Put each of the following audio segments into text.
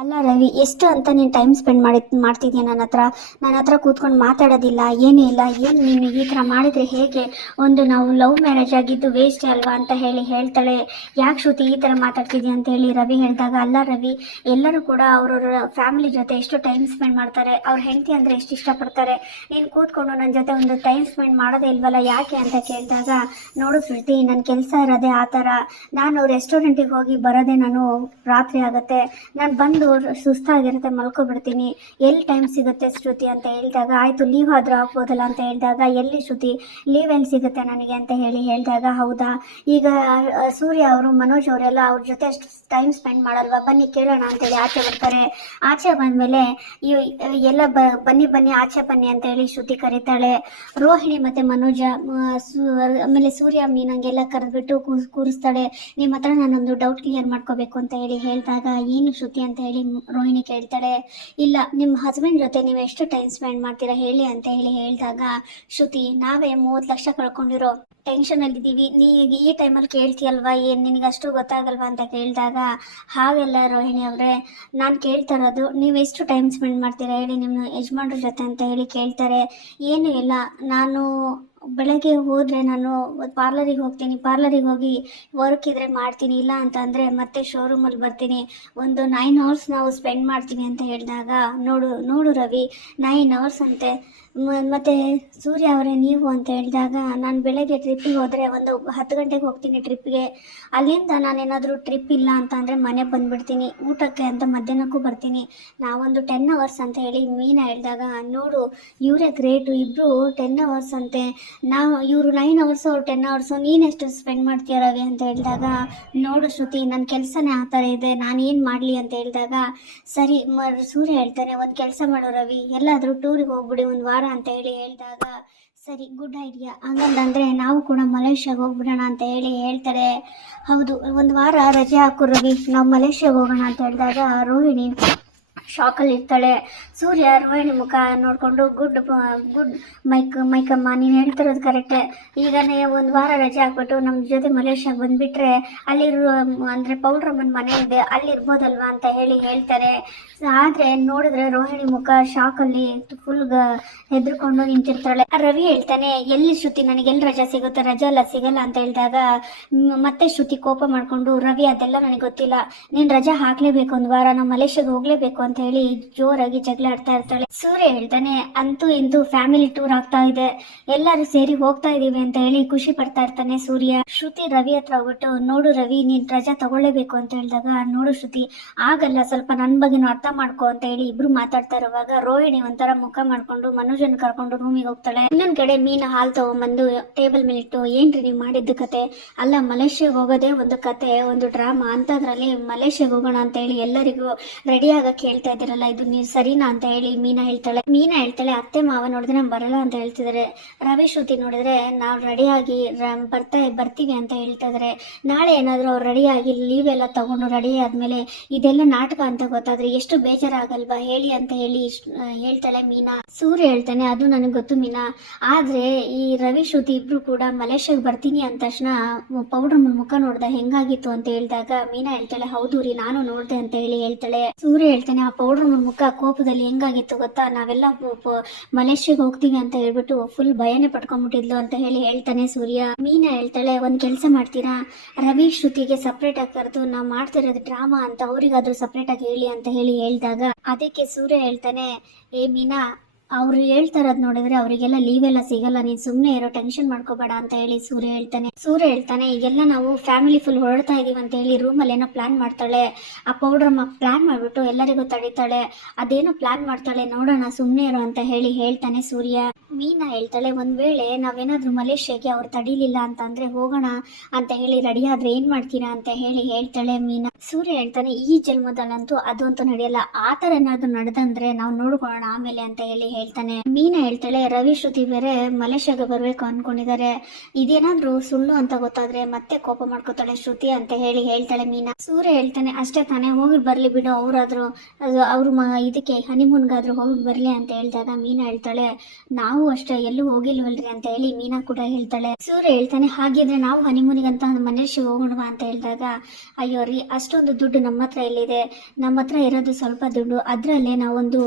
ಅಲ್ಲ ರವಿ, ಎಷ್ಟು ಅಂತ ನೀನು ಟೈಮ್ ಸ್ಪೆಂಡ್ ಮಾಡಿ, ಮಾಡ್ತಿದ್ಯಾ ನನ್ನ ಹತ್ರ? ನನ್ನ ಹತ್ರ ಕೂತ್ಕೊಂಡು ಮಾತಾಡೋದಿಲ್ಲ, ಏನೂ ಇಲ್ಲ. ಏನು ನೀನು ಈ ಥರ ಮಾಡಿದರೆ ಹೇಗೆ? ಒಂದು ನಾವು ಲವ್ ಮ್ಯಾರೇಜ್ ಆಗಿದ್ದು ವೇಸ್ಟ್ ಅಲ್ವಾ ಅಂತ ಹೇಳಿ ಹೇಳ್ತಾಳೆ. ಯಾಕೆ ಶ್ರುತಿ ಈ ಥರ ಮಾತಾಡ್ತಿದ್ಯಾ ಅಂತ ಹೇಳಿ ರವಿ ಹೇಳಿದಾಗ, ಅಲ್ಲ ರವಿ, ಎಲ್ಲರೂ ಕೂಡ ಅವ್ರವ್ರ ಫ್ಯಾಮಿಲಿ ಜೊತೆ ಎಷ್ಟು ಟೈಮ್ ಸ್ಪೆಂಡ್ ಮಾಡ್ತಾರೆ. ಅವ್ರ ಹೆಂಡತಿ ಅಂದರೆ ಎಷ್ಟು ಇಷ್ಟಪಡ್ತಾರೆ. ನೀನು ಕೂತ್ಕೊಂಡು ನನ್ನ ಜೊತೆ ಒಂದು ಟೈಮ್ ಸ್ಪೆಂಡ್ ಮಾಡೋದೇ ಇಲ್ವಲ್ಲ, ಯಾಕೆ ಅಂತ ಕೇಳಿದಾಗ, ನೋಡು ಶ್ರುತಿ ನನ್ನ ಕೆಲಸ ಇರೋದೇ ಆ ಥರ. ನಾನು ರೆಸ್ಟೋರೆಂಟಿಗೆ ಹೋಗಿ ಬರೋದೇ ನಾನು ರಾತ್ರಿ ಆಗುತ್ತೆ. ನಾನು ಬಂದು ಸುಸ್ತಾಗಿರುತ್ತೆ, ಮಲ್ಕೊಬಿಡ್ತೀನಿ. ಎಲ್ಲಿ ಟೈಮ್ ಸಿಗುತ್ತೆ ಶ್ರುತಿ ಅಂತ ಹೇಳಿದಾಗ, ಆಯಿತು ಲೀವ್ ಆದರೂ ಆಗ್ಬೋದಲ್ಲ ಅಂತ ಹೇಳಿದಾಗ, ಎಲ್ಲಿ ಶ್ರುತಿ? ಲೀವ್ ಎಲ್ಲಿ ಸಿಗುತ್ತೆ ನನಗೆ? ಅಂತ ಹೇಳಿ ಹೇಳಿದಾಗ, ಹೌದಾ? ಈಗ ಸೂರ್ಯ ಅವರು, ಮನೋಜ್ ಅವರೆಲ್ಲ ಅವ್ರ ಜೊತೆ ಅಷ್ಟು ಟೈಮ್ ಸ್ಪೆಂಡ್ ಮಾಡಲ್ವಾ? ಬನ್ನಿ ಕೇಳೋಣ ಅಂತೇಳಿ ಆಚೆ ಬರ್ತಾರೆ. ಆಚೆ ಬಂದಮೇಲೆ ಎಲ್ಲ ಬನ್ನಿ ಬನ್ನಿ, ಆಚೆ ಬನ್ನಿ ಅಂತ ಹೇಳಿ ಶ್ರುತಿ ಕರೀತಾಳೆ. ರೋಹಿಣಿ ಮತ್ತೆ ಮನೋಜ ಆಮೇಲೆ ಸೂರ್ಯ ಮೀನಂಗೆಲ್ಲ ಕರೆದ್ಬಿಟ್ಟು ಕೂರಿಸ್ತಾಳೆ. ನಿಮ್ಮ ಹತ್ರ ನಾನೊಂದು ಡೌಟ್ ಕ್ಲಿಯರ್ ಮಾಡ್ಕೋಬೇಕು ಅಂತ ಹೇಳಿ ಹೇಳಿದಾಗ, ಏನು ಶ್ರುತಿ ಅಂತ ಹೇಳಿ ರೋಹಿಣಿ ಕೇಳ್ತಾಳೆ, ಇಲ್ಲ ನಿಮ್ಮ ಹಸ್ಬೆಂಡ್ ಜೊತೆ ನೀವು ಎಷ್ಟು ಟೈಮ್ ಸ್ಪೆಂಡ್ ಮಾಡ್ತೀರಾ ಹೇಳಿ ಅಂತ ಹೇಳಿ ಹೇಳಿದಾಗ, ಶ್ರುತಿ, ನಾವೇ ಮೂವತ್ತು ಲಕ್ಷ ಕಳ್ಕೊಂಡಿರೋ ಟೆನ್ಷನಲ್ಲಿ ಇದ್ದೀವಿ ನೀ ಈ ಟೈಮಲ್ಲಿ ಕೇಳ್ತೀಯಲ್ವಾ? ಏನು ನಿನಗೆ ಅಷ್ಟು ಗೊತ್ತಾಗಲ್ವಾ? ಅಂತ ಕೇಳಿದಾಗ, ಹಾಗೆಲ್ಲ ರೋಹಿಣಿ ಅವರೇ, ನಾನು ಕೇಳ್ತಾ ಇರೋದು, ನೀವು ಎಷ್ಟು ಟೈಮ್ ಸ್ಪೆಂಡ್ ಮಾಡ್ತೀರಾ ಹೇಳಿ ನಿಮ್ಮ ಯಜಮಾನ್ರ ಜೊತೆ ಅಂತ ಹೇಳಿ ಕೇಳ್ತಾರೆ. ಏನೂ ಇಲ್ಲ, ನಾನು ಬೆಳಗ್ಗೆ ಹೋದರೆ ನಾನು ಪಾರ್ಲರಿಗೆ ಹೋಗ್ತೀನಿ ಪಾರ್ಲರಿಗೆ ಹೋಗಿ ವರ್ಕ್ ಇದ್ರೆ ಮಾಡ್ತೀನಿ, ಇಲ್ಲ ಅಂತಂದರೆ ಮತ್ತೆ ಶೋರೂಮಲ್ಲಿ ಬರ್ತೀನಿ. ಒಂದು ನೈನ್ ಅವರ್ಸ್ ನಾವು ಸ್ಪೆಂಡ್ ಮಾಡ್ತೀನಿ ಅಂತ ಹೇಳಿದಾಗ, ನೋಡು ನೋಡು ರವಿ ನೈನ್ ಅವರ್ಸ್ ಅಂತೆ. ಮತ್ತೆ ಸೂರ್ಯ ಅವರೇ ನೀವು ಅಂತ ಹೇಳಿದಾಗ ನಾನು ಬೆಳಗ್ಗೆ ಟ್ರಿಪ್ಪಿಗೆ ಹೋದರೆ ಒಂದು ಹತ್ತು ಗಂಟೆಗೆ ಹೋಗ್ತೀನಿ ಟ್ರಿಪ್ಗೆ ಅಲ್ಲಿಂದ ನಾನೇನಾದರೂ ಟ್ರಿಪ್ ಇಲ್ಲ ಅಂತ ಅಂದರೆ ಮನೆ ಬಂದುಬಿಡ್ತೀನಿ. ಊಟಕ್ಕೆ ಅಂತ ಮಧ್ಯಾಹ್ನಕ್ಕೂ ಬರ್ತೀನಿ. ನಾವೊಂದು ಟೆನ್ ಅವರ್ಸ್ ಅಂತ ಹೇಳಿ ಮೀನಾ ಹೇಳಿದಾಗ, ನೋಡು, ಇವರೇ ಗ್ರೇಟು ಇಬ್ಬರು ಟೆನ್ ಅವರ್ಸ್ ಅಂತೆ. ನಾವು ಇವರು ನೈನ್ ಅವರ್ಸು ಅವ್ರು ಟೆನ್ ಅವರ್ಸು ನೀನೆಷ್ಟು ಸ್ಪೆಂಡ್ ಮಾಡ್ತೀಯ ರವಿ? ಅಂತ ಹೇಳಿದಾಗ, ನೋಡು ಶ್ರುತಿ ನನ್ನ ಕೆಲಸನೇ ಆ ಥರ ಇದೆ. ನಾನು ಏನು ಮಾಡಲಿ? ಅಂತ ಹೇಳಿದಾಗ, ಸರಿ, ಮ ಸೂರ್ಯ ಹೇಳ್ತಾನೆ, ಒಂದು ಕೆಲಸ ಮಾಡು ರವಿ. ಎಲ್ಲಾದರೂ ಟೂರಿಗೆ ಹೋಗ್ಬಿಡಿ, ಒಂದು ವಾರ ಅಂತ ಹೇಳಿ ಹೇಳಿದಾಗ, ಸರಿ ಗುಡ್ ಐಡಿಯಾ ಹಂಗಂದ್ರೆ ನಾವು ಕೂಡ ಮಲೇಷ್ಯಾಗೆ ಹೋಗ್ಬಿಡೋಣ ಅಂತ ಹೇಳಿ ಹೇಳ್ತಾರೆ. ಹೌದು, ಒಂದು ವಾರ ರಜೆ ಹಾಕು ರವಿ. ನಾವು ಮಲೇಷ್ಯಾಗೆ ಹೋಗೋಣ ಅಂತ ಹೇಳಿದಾಗ ರೋಹಿಣಿ ಶಾಕಲ್ಲಿ ಇರ್ತಾಳೆ ಸೂರ್ಯ, ರೋಹಿಣಿ ಮುಖ ನೋಡಿಕೊಂಡು, ಗುಡ್ ಗುಡ್ ಮೈಕ್, ಮೈಕಮ್ಮ, ನೀನು ಹೇಳ್ತಿರೋದು ಕರೆಕ್ಟೇ. ಈಗನೇ ಒಂದು ವಾರ ರಜೆ ಹಾಕ್ಬಿಟ್ಟು ನಮ್ಮ ಜೊತೆ ಮಲೇಷ್ಯಾಗೆ ಬಂದುಬಿಟ್ರೆ, ಅಲ್ಲಿರೋ, ಅಂದರೆ ಪೌಡ್ರಮ್ಮನ ಮನೆ ಇದೆ ಅಲ್ಲಿ ಇರ್ಬೋದಲ್ವಾ ಅಂತ ಹೇಳಿ ಹೇಳ್ತಾರೆ. ಆದರೆ ನೋಡಿದ್ರೆ ರೋಹಿಣಿ ಮುಖ ಶಾಕ್ ಅಲ್ಲಿ ಫುಲ್ ಹೆದರ್ಕೊಂಡು ನಿಂತಿರ್ತಾಳೆ. ರವಿ ಹೇಳ್ತಾನೆ, ಎಲ್ಲಿ ಶ್ರುತಿ? ನನಗೆ ಎಲ್ಲಿ ರಜಾ ಸಿಗುತ್ತೆ? ರಜಾ ಎಲ್ಲ ಸಿಗಲ್ಲ ಅಂತ ಹೇಳಿದಾಗ ಮತ್ತೆ ಶ್ರುತಿ ಕೋಪ ಮಾಡ್ಕೊಂಡು, ರವಿ, ಅದೆಲ್ಲ ನನಗೆ ಗೊತ್ತಿಲ್ಲ. ನೀನ್ ರಜಾ ಹಾಕ್ಲೇಬೇಕು ಒಂದು ವಾರ ನಾವು ಮಲೇಷ್ಯಾಗೆ ಹೋಗ್ಲೇಬೇಕು ಅಂತ ಹೇಳಿ ಜೋರಾಗಿ ಜಗಳ ಆಡ್ತಾ ಇರ್ತಾಳೆ. ಸೂರ್ಯ ಹೇಳ್ತಾನೆ, ಅಂತೂ ಇಂತೂ ಫ್ಯಾಮಿಲಿ ಟೂರ್ ಆಗ್ತಾ ಇದೆ. ಎಲ್ಲರೂ ಸೇರಿ ಹೋಗ್ತಾ ಇದೀವಿ ಅಂತ ಹೇಳಿ ಖುಷಿ ಪಡ್ತಾ ಇರ್ತಾನೆ ಸೂರ್ಯ. ಶ್ರುತಿ ರವಿ ಹತ್ರ ಹೋಗ್ಬಿಟ್ಟು, ನೋಡು ರವಿ, ನೀನ್ ರಜಾ ತಗೊಳ್ಳೇಬೇಕು ಅಂತ ಹೇಳಿದಾಗ, ನೋಡು ಶ್ರುತಿ, ಆಗಲ್ಲ, ಸ್ವಲ್ಪ ನನ್ನ ಬಗ್ಗೆನೂ ಅರ್ಥ ಮಾಡ್ಕೊ ಅಂತ ಹೇಳಿ ಇಬ್ರು ಮಾತಾಡ್ತಾ ಇರುವಾಗ ರೋಹಿಣಿ ಒಂಥರ ಮುಖ ಮಾಡ್ಕೊಂಡು ಮನೋಜನ್ ಕರ್ಕೊಂಡು ರೂಮಿಗೆ ಹೋಗ್ತಾಳೆ. ಇನ್ನೊಂದ್ ಕಡೆ ಮೀನ ಹಾಲ್ ತಗೊಂಬಂದು ಟೇಬಲ್ ಮೇಲೆ ಇಟ್ಟು, ಏನ್ರಿ ನೀವು ಮಾಡಿದ್ದ ಕತೆ? ಅಲ್ಲ ಮಲೇಷ್ಯಾಗ ಹೋಗೋದೇ ಒಂದು ಕತೆ, ಒಂದು ಡ್ರಾಮಾ ಅಂತದ್ರಲ್ಲಿ ಮಲೇಷ್ಯಾಗ ಹೋಗೋಣ ಅಂತ ಹೇಳಿ ಎಲ್ಲರಿಗೂ ರೆಡಿ ಆಗಕ್ಕೆ ಹೇಳ್ತಾ ಇದ್ದೀರಲ್ಲ, ಇದು ನೀವು ಸರಿನಾ ಅಂತ ಹೇಳಿ ಮೀನಾ ಹೇಳ್ತಾಳೆ. ಮೀನಾ ಹೇಳ್ತಾಳೆ, ಅತ್ತೆ, ಮಾವ ನೋಡಿದ್ರೆ ನಾನು ಬರಲ್ಲ ಅಂತ ಹೇಳ್ತಿದ್ದಾರೆ ರವಿ, ಶ್ರುತಿ ನೋಡಿದ್ರೆ ನಾವು ರೆಡಿಯಾಗಿ ಬರ್ತಾ, ಬರ್ತೀವಿ ಅಂತ ಹೇಳ್ತಾ ಇದಾರೆ. ನಾಳೆ ಏನಾದ್ರು ಅವ್ರು ರೆಡಿ ಆಗಿ ಲೀವ್ ಎಲ್ಲ ತಗೊಂಡು ರೆಡಿ ಆದ್ಮೇಲೆ ಇದೆಲ್ಲ ನಾಟಕ ಅಂತ ಗೊತ್ತಾದ್ರೆ ಎಷ್ಟು ಬೇಜಾರಾಗಲ್ವಾ? ಹೇಳಿ ಅಂತ ಹೇಳಿ ಇಷ್ಟ್- ಹೇಳ್ತಾಳೆ ಮೀನಾ. ಸೂರ್ಯ ಹೇಳ್ತಾನೆ, ಅದು ನನಗೆ ಗೊತ್ತು ಮೀನಾ. ಆದ್ರೆ ಈ ರವಿ ಶ್ರುತಿ ಇಬ್ರು ಕೂಡ ಮಲೇಷ್ಯಾಗೆ ಬರ್ತೀನಿ ಅಂದ ತಕ್ಷಣ ಪೌಡರ್ ಮುಖ ನೋಡ್ದೆ ಹೆಂಗಾಗಿತ್ತು ಅಂತ ಹೇಳಿದಾಗ ಮೀನಾ ಹೇಳ್ತಾಳೆ, ಹೌದು ರೀ, ನಾನು ನೋಡ್ದೆ ಅಂತ ಹೇಳಿ ಹೇಳ್ತಾಳೆ. ಸೂರ್ಯ ಹೇಳ್ತಾನೆ, ಆ ಪೌಡರ್ ಮುಖ ಕೋಪದಲ್ಲಿ ಹೆಂಗಾಗಿತ್ತು ಗೊತ್ತಾ? ನಾವೆಲ್ಲ ಮಲೇಷ್ಯಾಗೆ ಹೋಗ್ತೀವಿ ಅಂತ ಹೇಳ್ಬಿಟ್ಟು ಫುಲ್ ಭಯನೇ ಪಡ್ಕೊಂಡ್ಬಿಟ್ಟಿದ್ಲು ಅಂತ ಹೇಳಿ ಹೇಳ್ತಾನೆ ಸೂರ್ಯ. ಮೀನಾ ಹೇಳ್ತಾಳೆ, ಒಂದ್ ಕೆಲಸ ಮಾಡ್ತೀರಾ? ರವಿ ಶ್ರುತಿಗೆ ಸಪ್ರೇಟ್ ಆಗಿ ಕರೆದು ನಾವು ಮಾಡ್ತಿರೋದು ಡ್ರಾಮಾ ಅಂತ ಅವ್ರಿಗಾದ್ರೂ ಸಪ್ರೇಟ್ ಆಗಿ ಹೇಳಿ ಅಂತ ಹೇಳಿ ಹೇಳಿದಾಗ ಅದಕ್ಕೆ ಸೂರ್ಯ ಹೇಳ್ತಾನೆ ಏ ಮೀನಾ ಅವ್ರು ಹೇಳ್ತಾ ಇರೋದ್ ನೋಡಿದ್ರೆ ಅವರಿಗೆಲ್ಲ ಲೀವ್ ಎಲ್ಲ ಸಿಗಲ್ಲ, ನೀನ್ ಸುಮ್ನೆ ಇರೋ ಟೆನ್ಷನ್ ಮಾಡ್ಕೋಬೇಡ ಅಂತ ಹೇಳಿ ಸೂರ್ಯ ಹೇಳ್ತಾನೆ. ಸೂರ್ಯ ಹೇಳ್ತಾನೆ, ಈಗೆಲ್ಲ ನಾವು ಫ್ಯಾಮಿಲಿ ಫುಲ್ ಹೊರಡ್ತಾ ಇದೀವಿ ಅಂತ ಹೇಳಿ ರೂಮಲ್ಲಿ ಏನೋ ಪ್ಲಾನ್ ಮಾಡ್ತಾಳೆ. ಆ ಪೌಡರ್ ಪ್ಲಾನ್ ಮಾಡ್ಬಿಟ್ಟು ಎಲ್ಲರಿಗೂ ತಡಿತಾಳೆ. ಅದೇನೋ ಪ್ಲಾನ್ ಮಾಡ್ತಾಳೆ, ನೋಡೋಣ, ಸುಮ್ನೆ ಇರೋ ಅಂತ ಹೇಳಿ ಹೇಳ್ತಾನೆ ಸೂರ್ಯ. ಮೀನಾ ಹೇಳ್ತಾಳೆ, ಒಂದ್ ವೇಳೆ ನಾವೇನಾದ್ರೂ ಮಲೇಷ್ಯಾಗೆ ಅವ್ರು ತಡಿಲಿಲ್ಲ ಅಂತಂದ್ರೆ ಹೋಗೋಣ ಅಂತ ಹೇಳಿ ರೆಡಿ ಆದ್ರೆ ಏನ್ ಮಾಡ್ತೀರಾ ಅಂತ ಹೇಳಿ ಹೇಳ್ತಾಳೆ ಮೀನಾ. ಸೂರ್ಯ ಹೇಳ್ತಾನೆ, ಈ ಜನ್ಮದಲ್ಲಂತೂ ಅದಂತೂ ನಡೆಯಲ್ಲ. ಆತರ ಏನಾದ್ರು ನಡೆದಂದ್ರೆ ನಾವು ನೋಡ್ಕೊಳ್ಳೋಣ ಆಮೇಲೆ ಅಂತ ಹೇಳಿ ಹೇಳ್ತಾನೆ. ಮೀನಾ ಹೇಳ್ತಾಳೆ, ರವಿ, ಶ್ರುತಿ ಬೇರೆ ಮಲೇಷ್ಯಾಗೆ ಬರ್ಬೇಕು ಅನ್ಕೊಂಡಿದ್ದಾರೆ ಇದೇನಾದ್ರೂ ಸುಳ್ಳು ಅಂತ ಗೊತ್ತಾದ್ರೆ ಮತ್ತೆ ಕೋಪ ಮಾಡ್ಕೋತಾಳೆ ಶ್ರುತಿ ಅಂತ ಹೇಳಿ ಹೇಳ್ತಾಳೆ ಮೀನಾ. ಸೂರ್ಯ ಹೇಳ್ತಾನೆ, ಅಷ್ಟೇ ತಾನೇ, ಹೋಗಿ ಬರ್ಲಿ ಬಿಡು, ಅವ್ರಾದ್ರು ಅವ್ರ ಇದಕ್ಕೆ ಹನಿಮೂನ್ಗಾದ್ರೂ ಹೋಗಿ ಬರ್ಲಿ ಅಂತ ಹೇಳಿದಾಗ ಮೀನಾ ಹೇಳ್ತಾಳೆ, ನಾವು ಅಷ್ಟೇ, ಎಲ್ಲೂ ಹೋಗಿಲ್ವಲ್ರಿ ಅಂತ ಹೇಳಿ ಮೀನಾ ಕೂಡ ಹೇಳ್ತಾಳೆ. ಸೂರ್ಯ ಹೇಳ್ತಾನೆ, ಹಾಗಿದ್ರೆ ನಾವು ಹನಿಮೂನಿಗಂತ ಮನುಷ್ಯ ಹೋಗೋಣ ಅಂತ ಹೇಳಿದಾಗ, ಅಯ್ಯೋ ರೀ, ಅಷ್ಟೊಂದು ದುಡ್ಡು ನಮ್ಮ ಹತ್ರ ಎಲ್ಲಿದೆ? ನಮ್ಮ ಹತ್ರ ಇರೋದು ಸ್ವಲ್ಪ ದುಡ್ಡು, ಅದರಲ್ಲೇ ನಾವೊಂದು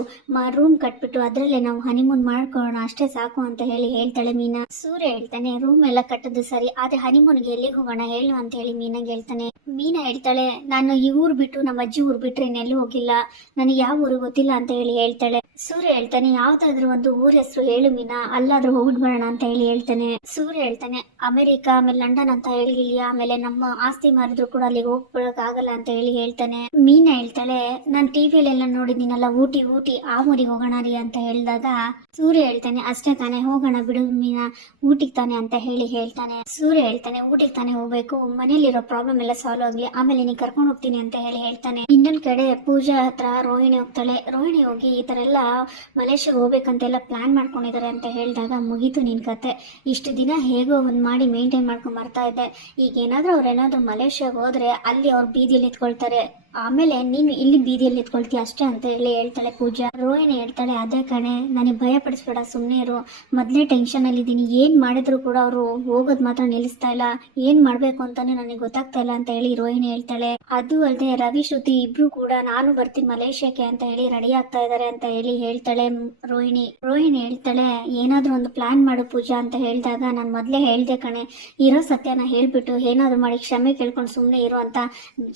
ರೂಮ್ ಕಟ್ಬಿಟ್ಟು, ಅದರಲ್ಲೇ ನಾವು ಹನಿಮೂನ್ ಮಾಡ್ಕೊಳ್ಳೋಣ, ಅಷ್ಟೇ ಸಾಕು ಅಂತ ಹೇಳಿ ಹೇಳ್ತಾಳೆ ಮೀನಾ. ಸೂರ್ಯ ಹೇಳ್ತಾನೆ ರೂಮ್ ಎಲ್ಲ ಕಟ್ಟದ್ದು ಸರಿ, ಆದ್ರೆ ಹನಿಮೂನ್ಗೆ ಎಲ್ಲಿಗೆ ಹೋಗೋಣ ಹೇಳು ಅಂತ ಹೇಳಿ ಮೀನಾಗೆ ಹೇಳ್ತಾನೆ. ಮೀನಾ ಹೇಳ್ತಾಳೆ, ನಾನು ಈ ಊರ್ ಬಿಟ್ಟು ನಮ್ಮ ಅಜ್ಜಿ ಊರ್ ಬಿಟ್ರೆ ಇನ್ನೆಲ್ಲೂ ಹೋಗಿಲ್ಲ, ನನಗೆ ಯಾವ ಊರು ಗೊತ್ತಿಲ್ಲ ಅಂತ ಹೇಳಿ ಹೇಳ್ತಾಳೆ. ಸೂರ್ಯ ಹೇಳ್ತಾನೆ, ಯಾವ್ದಾದ್ರು ಒಂದು ಊರ ಹೆಸರು ಹೇಳು ಮೀನಾ, ಅಲ್ಲಾದ್ರೂ ಹೋಗ್ಬಿಡೋಣ ಅಂತ ಹೇಳಿ ಹೇಳ್ತಾನೆ. ಸೂರ್ಯ ಹೇಳ್ತಾನೆ, ಅಮೆರಿಕ, ಆಮೇಲೆ ಲಂಡನ್ ಅಂತ ಹೇಳಿಲ್ಲ ಆಮೇಲೆ ನಮ್ಮ ಆಸ್ತಿ ಮಾರಿದ್ರು ಕೂಡ ಅಲ್ಲಿಗೆ ಹೋಗ್ಬಿಡಕ್ ಆಗಲ್ಲ ಅಂತ ಹೇಳಿ ಹೇಳ್ತಾನೆ. ಮೀನಾ ಹೇಳ್ತಾಳೆ, ನಾನು ಟಿವಿಯಲ್ಲೆಲ್ಲ ನೋಡಿದ್ದೀನಲ್ಲ ಊಟಿ ಊಟಿ, ಆ ಊರಿಗೆ ಹೋಗೋಣ ರೀ ಅಂತ ಹೇಳಿದಾಗ ಸೂರ್ಯ ಹೇಳ್ತಾನೆ, ಅಷ್ಟೇ ತಾನೆ, ಹೋಗೋಣ ಬಿಡು, ಮೀನಾ, ಊಟಿಗೆ ತಾನೆ ಅಂತ ಹೇಳಿ ಹೇಳ್ತಾನೆ. ಸೂರ್ಯ ಹೇಳ್ತಾನೆ, ಊಟಿಗೆ ತಾನೆ ಹೋಗ್ಬೇಕು ಮನೇಲಿರೋ ಪ್ರಾಬ್ಲಮ್ ಎಲ್ಲ ಸಾಲ್ವ್ ಆಗ್ಲಿ, ಆಮೇಲೆ ನೀನ್ ಕರ್ಕೊಂಡು ಹೋಗ್ತೀನಿ ಅಂತ ಹೇಳಿ ಹೇಳ್ತಾನೆ. ಇನ್ನೊಂದ್ ಕಡೆ ಪೂಜಾ ಹತ್ರ ರೋಹಿಣಿ ಹೋಗ್ತಾಳೆ. ರೋಹಿಣಿ ಹೋಗಿ ಈ ತರ ಎಲ್ಲ ಮಲೇಷ್ಯಾಗೆ ಹೋಗ್ಬೇಕಂತೆಲ್ಲ ಪ್ಲಾನ್ ಮಾಡ್ಕೊಂಡಿದ್ದಾರೆ ಅಂತ ಹೇಳಿದಾಗ ಮುಗೀತು ನಿನ್ ಕತೆ. ಇಷ್ಟು ದಿನ ಹೇಗೋ ಒಂದ್ ಮಾಡಿ ಮೇಂಟೈನ್ ಮಾಡ್ಕೊಂಡ್ ಬರ್ತಾ ಇದ್ದೆ. ಈಗ ಏನಾದ್ರೂ ಅವ್ರೇನಾದ್ರೂ ಮಲೇಷ್ಯಾಗೆ ಹೋದ್ರೆ ಅಲ್ಲಿ ಅವ್ರ ಬೀದಿಯಲ್ಲಿ ಎತ್ಕೊಳ್ತಾರೆ ಆಮೇಲೆ ನೀನು ಇಲ್ಲಿ ಬೀದಿಯಲ್ಲಿ ಎತ್ಕೊಳ್ತೀಯ ಅಷ್ಟೇ ಅಂತ ಹೇಳಿ ಹೇಳ್ತಾಳೆ ಪೂಜಾ. ರೋಹಿಣಿ ಹೇಳ್ತಾಳೆ, ಅದೇ ಕಣೆ, ನನಗೆ ಭಯ ಪಡಿಸ್ಬೇಡ ಸುಮ್ಮನೆ ಇರು. ಮೊದಲೇ ಟೆನ್ಷನಲ್ಲಿ ಇದ್ದೀನಿ ಏನು ಮಾಡಿದ್ರು ಕೂಡ ಅವರು ಹೋಗೋದು ಮಾತ್ರ ನಿಲ್ಲಿಸ್ತಾ ಇಲ್ಲ. ಏನು ಮಾಡಬೇಕು ಅಂತಾನೆ ನನಗೆ ಗೊತ್ತಾಗ್ತಾ ಇಲ್ಲ ಅಂತ ಹೇಳಿ ರೋಹಿಣಿ ಹೇಳ್ತಾಳೆ. ಅದು ಅಲ್ಲದೆ ರವಿ, ಶ್ರುತಿ ಇಬ್ರು ಕೂಡ ನಾನು ಬರ್ತೀನಿ ಮಲೇಷ್ಯಾಕ್ಕೆ ಅಂತ ಹೇಳಿ ರೆಡಿ ಆಗ್ತಾ ಇದ್ದಾರೆ ಅಂತ ಹೇಳಿ ಹೇಳ್ತಾಳೆ ರೋಹಿಣಿ. ರೋಹಿಣಿ ಹೇಳ್ತಾಳೆ, ಏನಾದರೂ ಒಂದು ಪ್ಲಾನ್ ಮಾಡು ಪೂಜಾ ಅಂತ ಹೇಳಿದಾಗ ನಾನು ಮೊದಲೇ ಹೇಳ್ದೆ ಕಣೆ. ಇರೋ ಸತ್ಯನ ಹೇಳ್ಬಿಟ್ಟು ಏನಾದ್ರು ಮಾಡಿ, ಕ್ಷಮೆ ಕೇಳ್ಕೊಂಡು ಸುಮ್ಮನೆ ಇರೋ ಅಂತ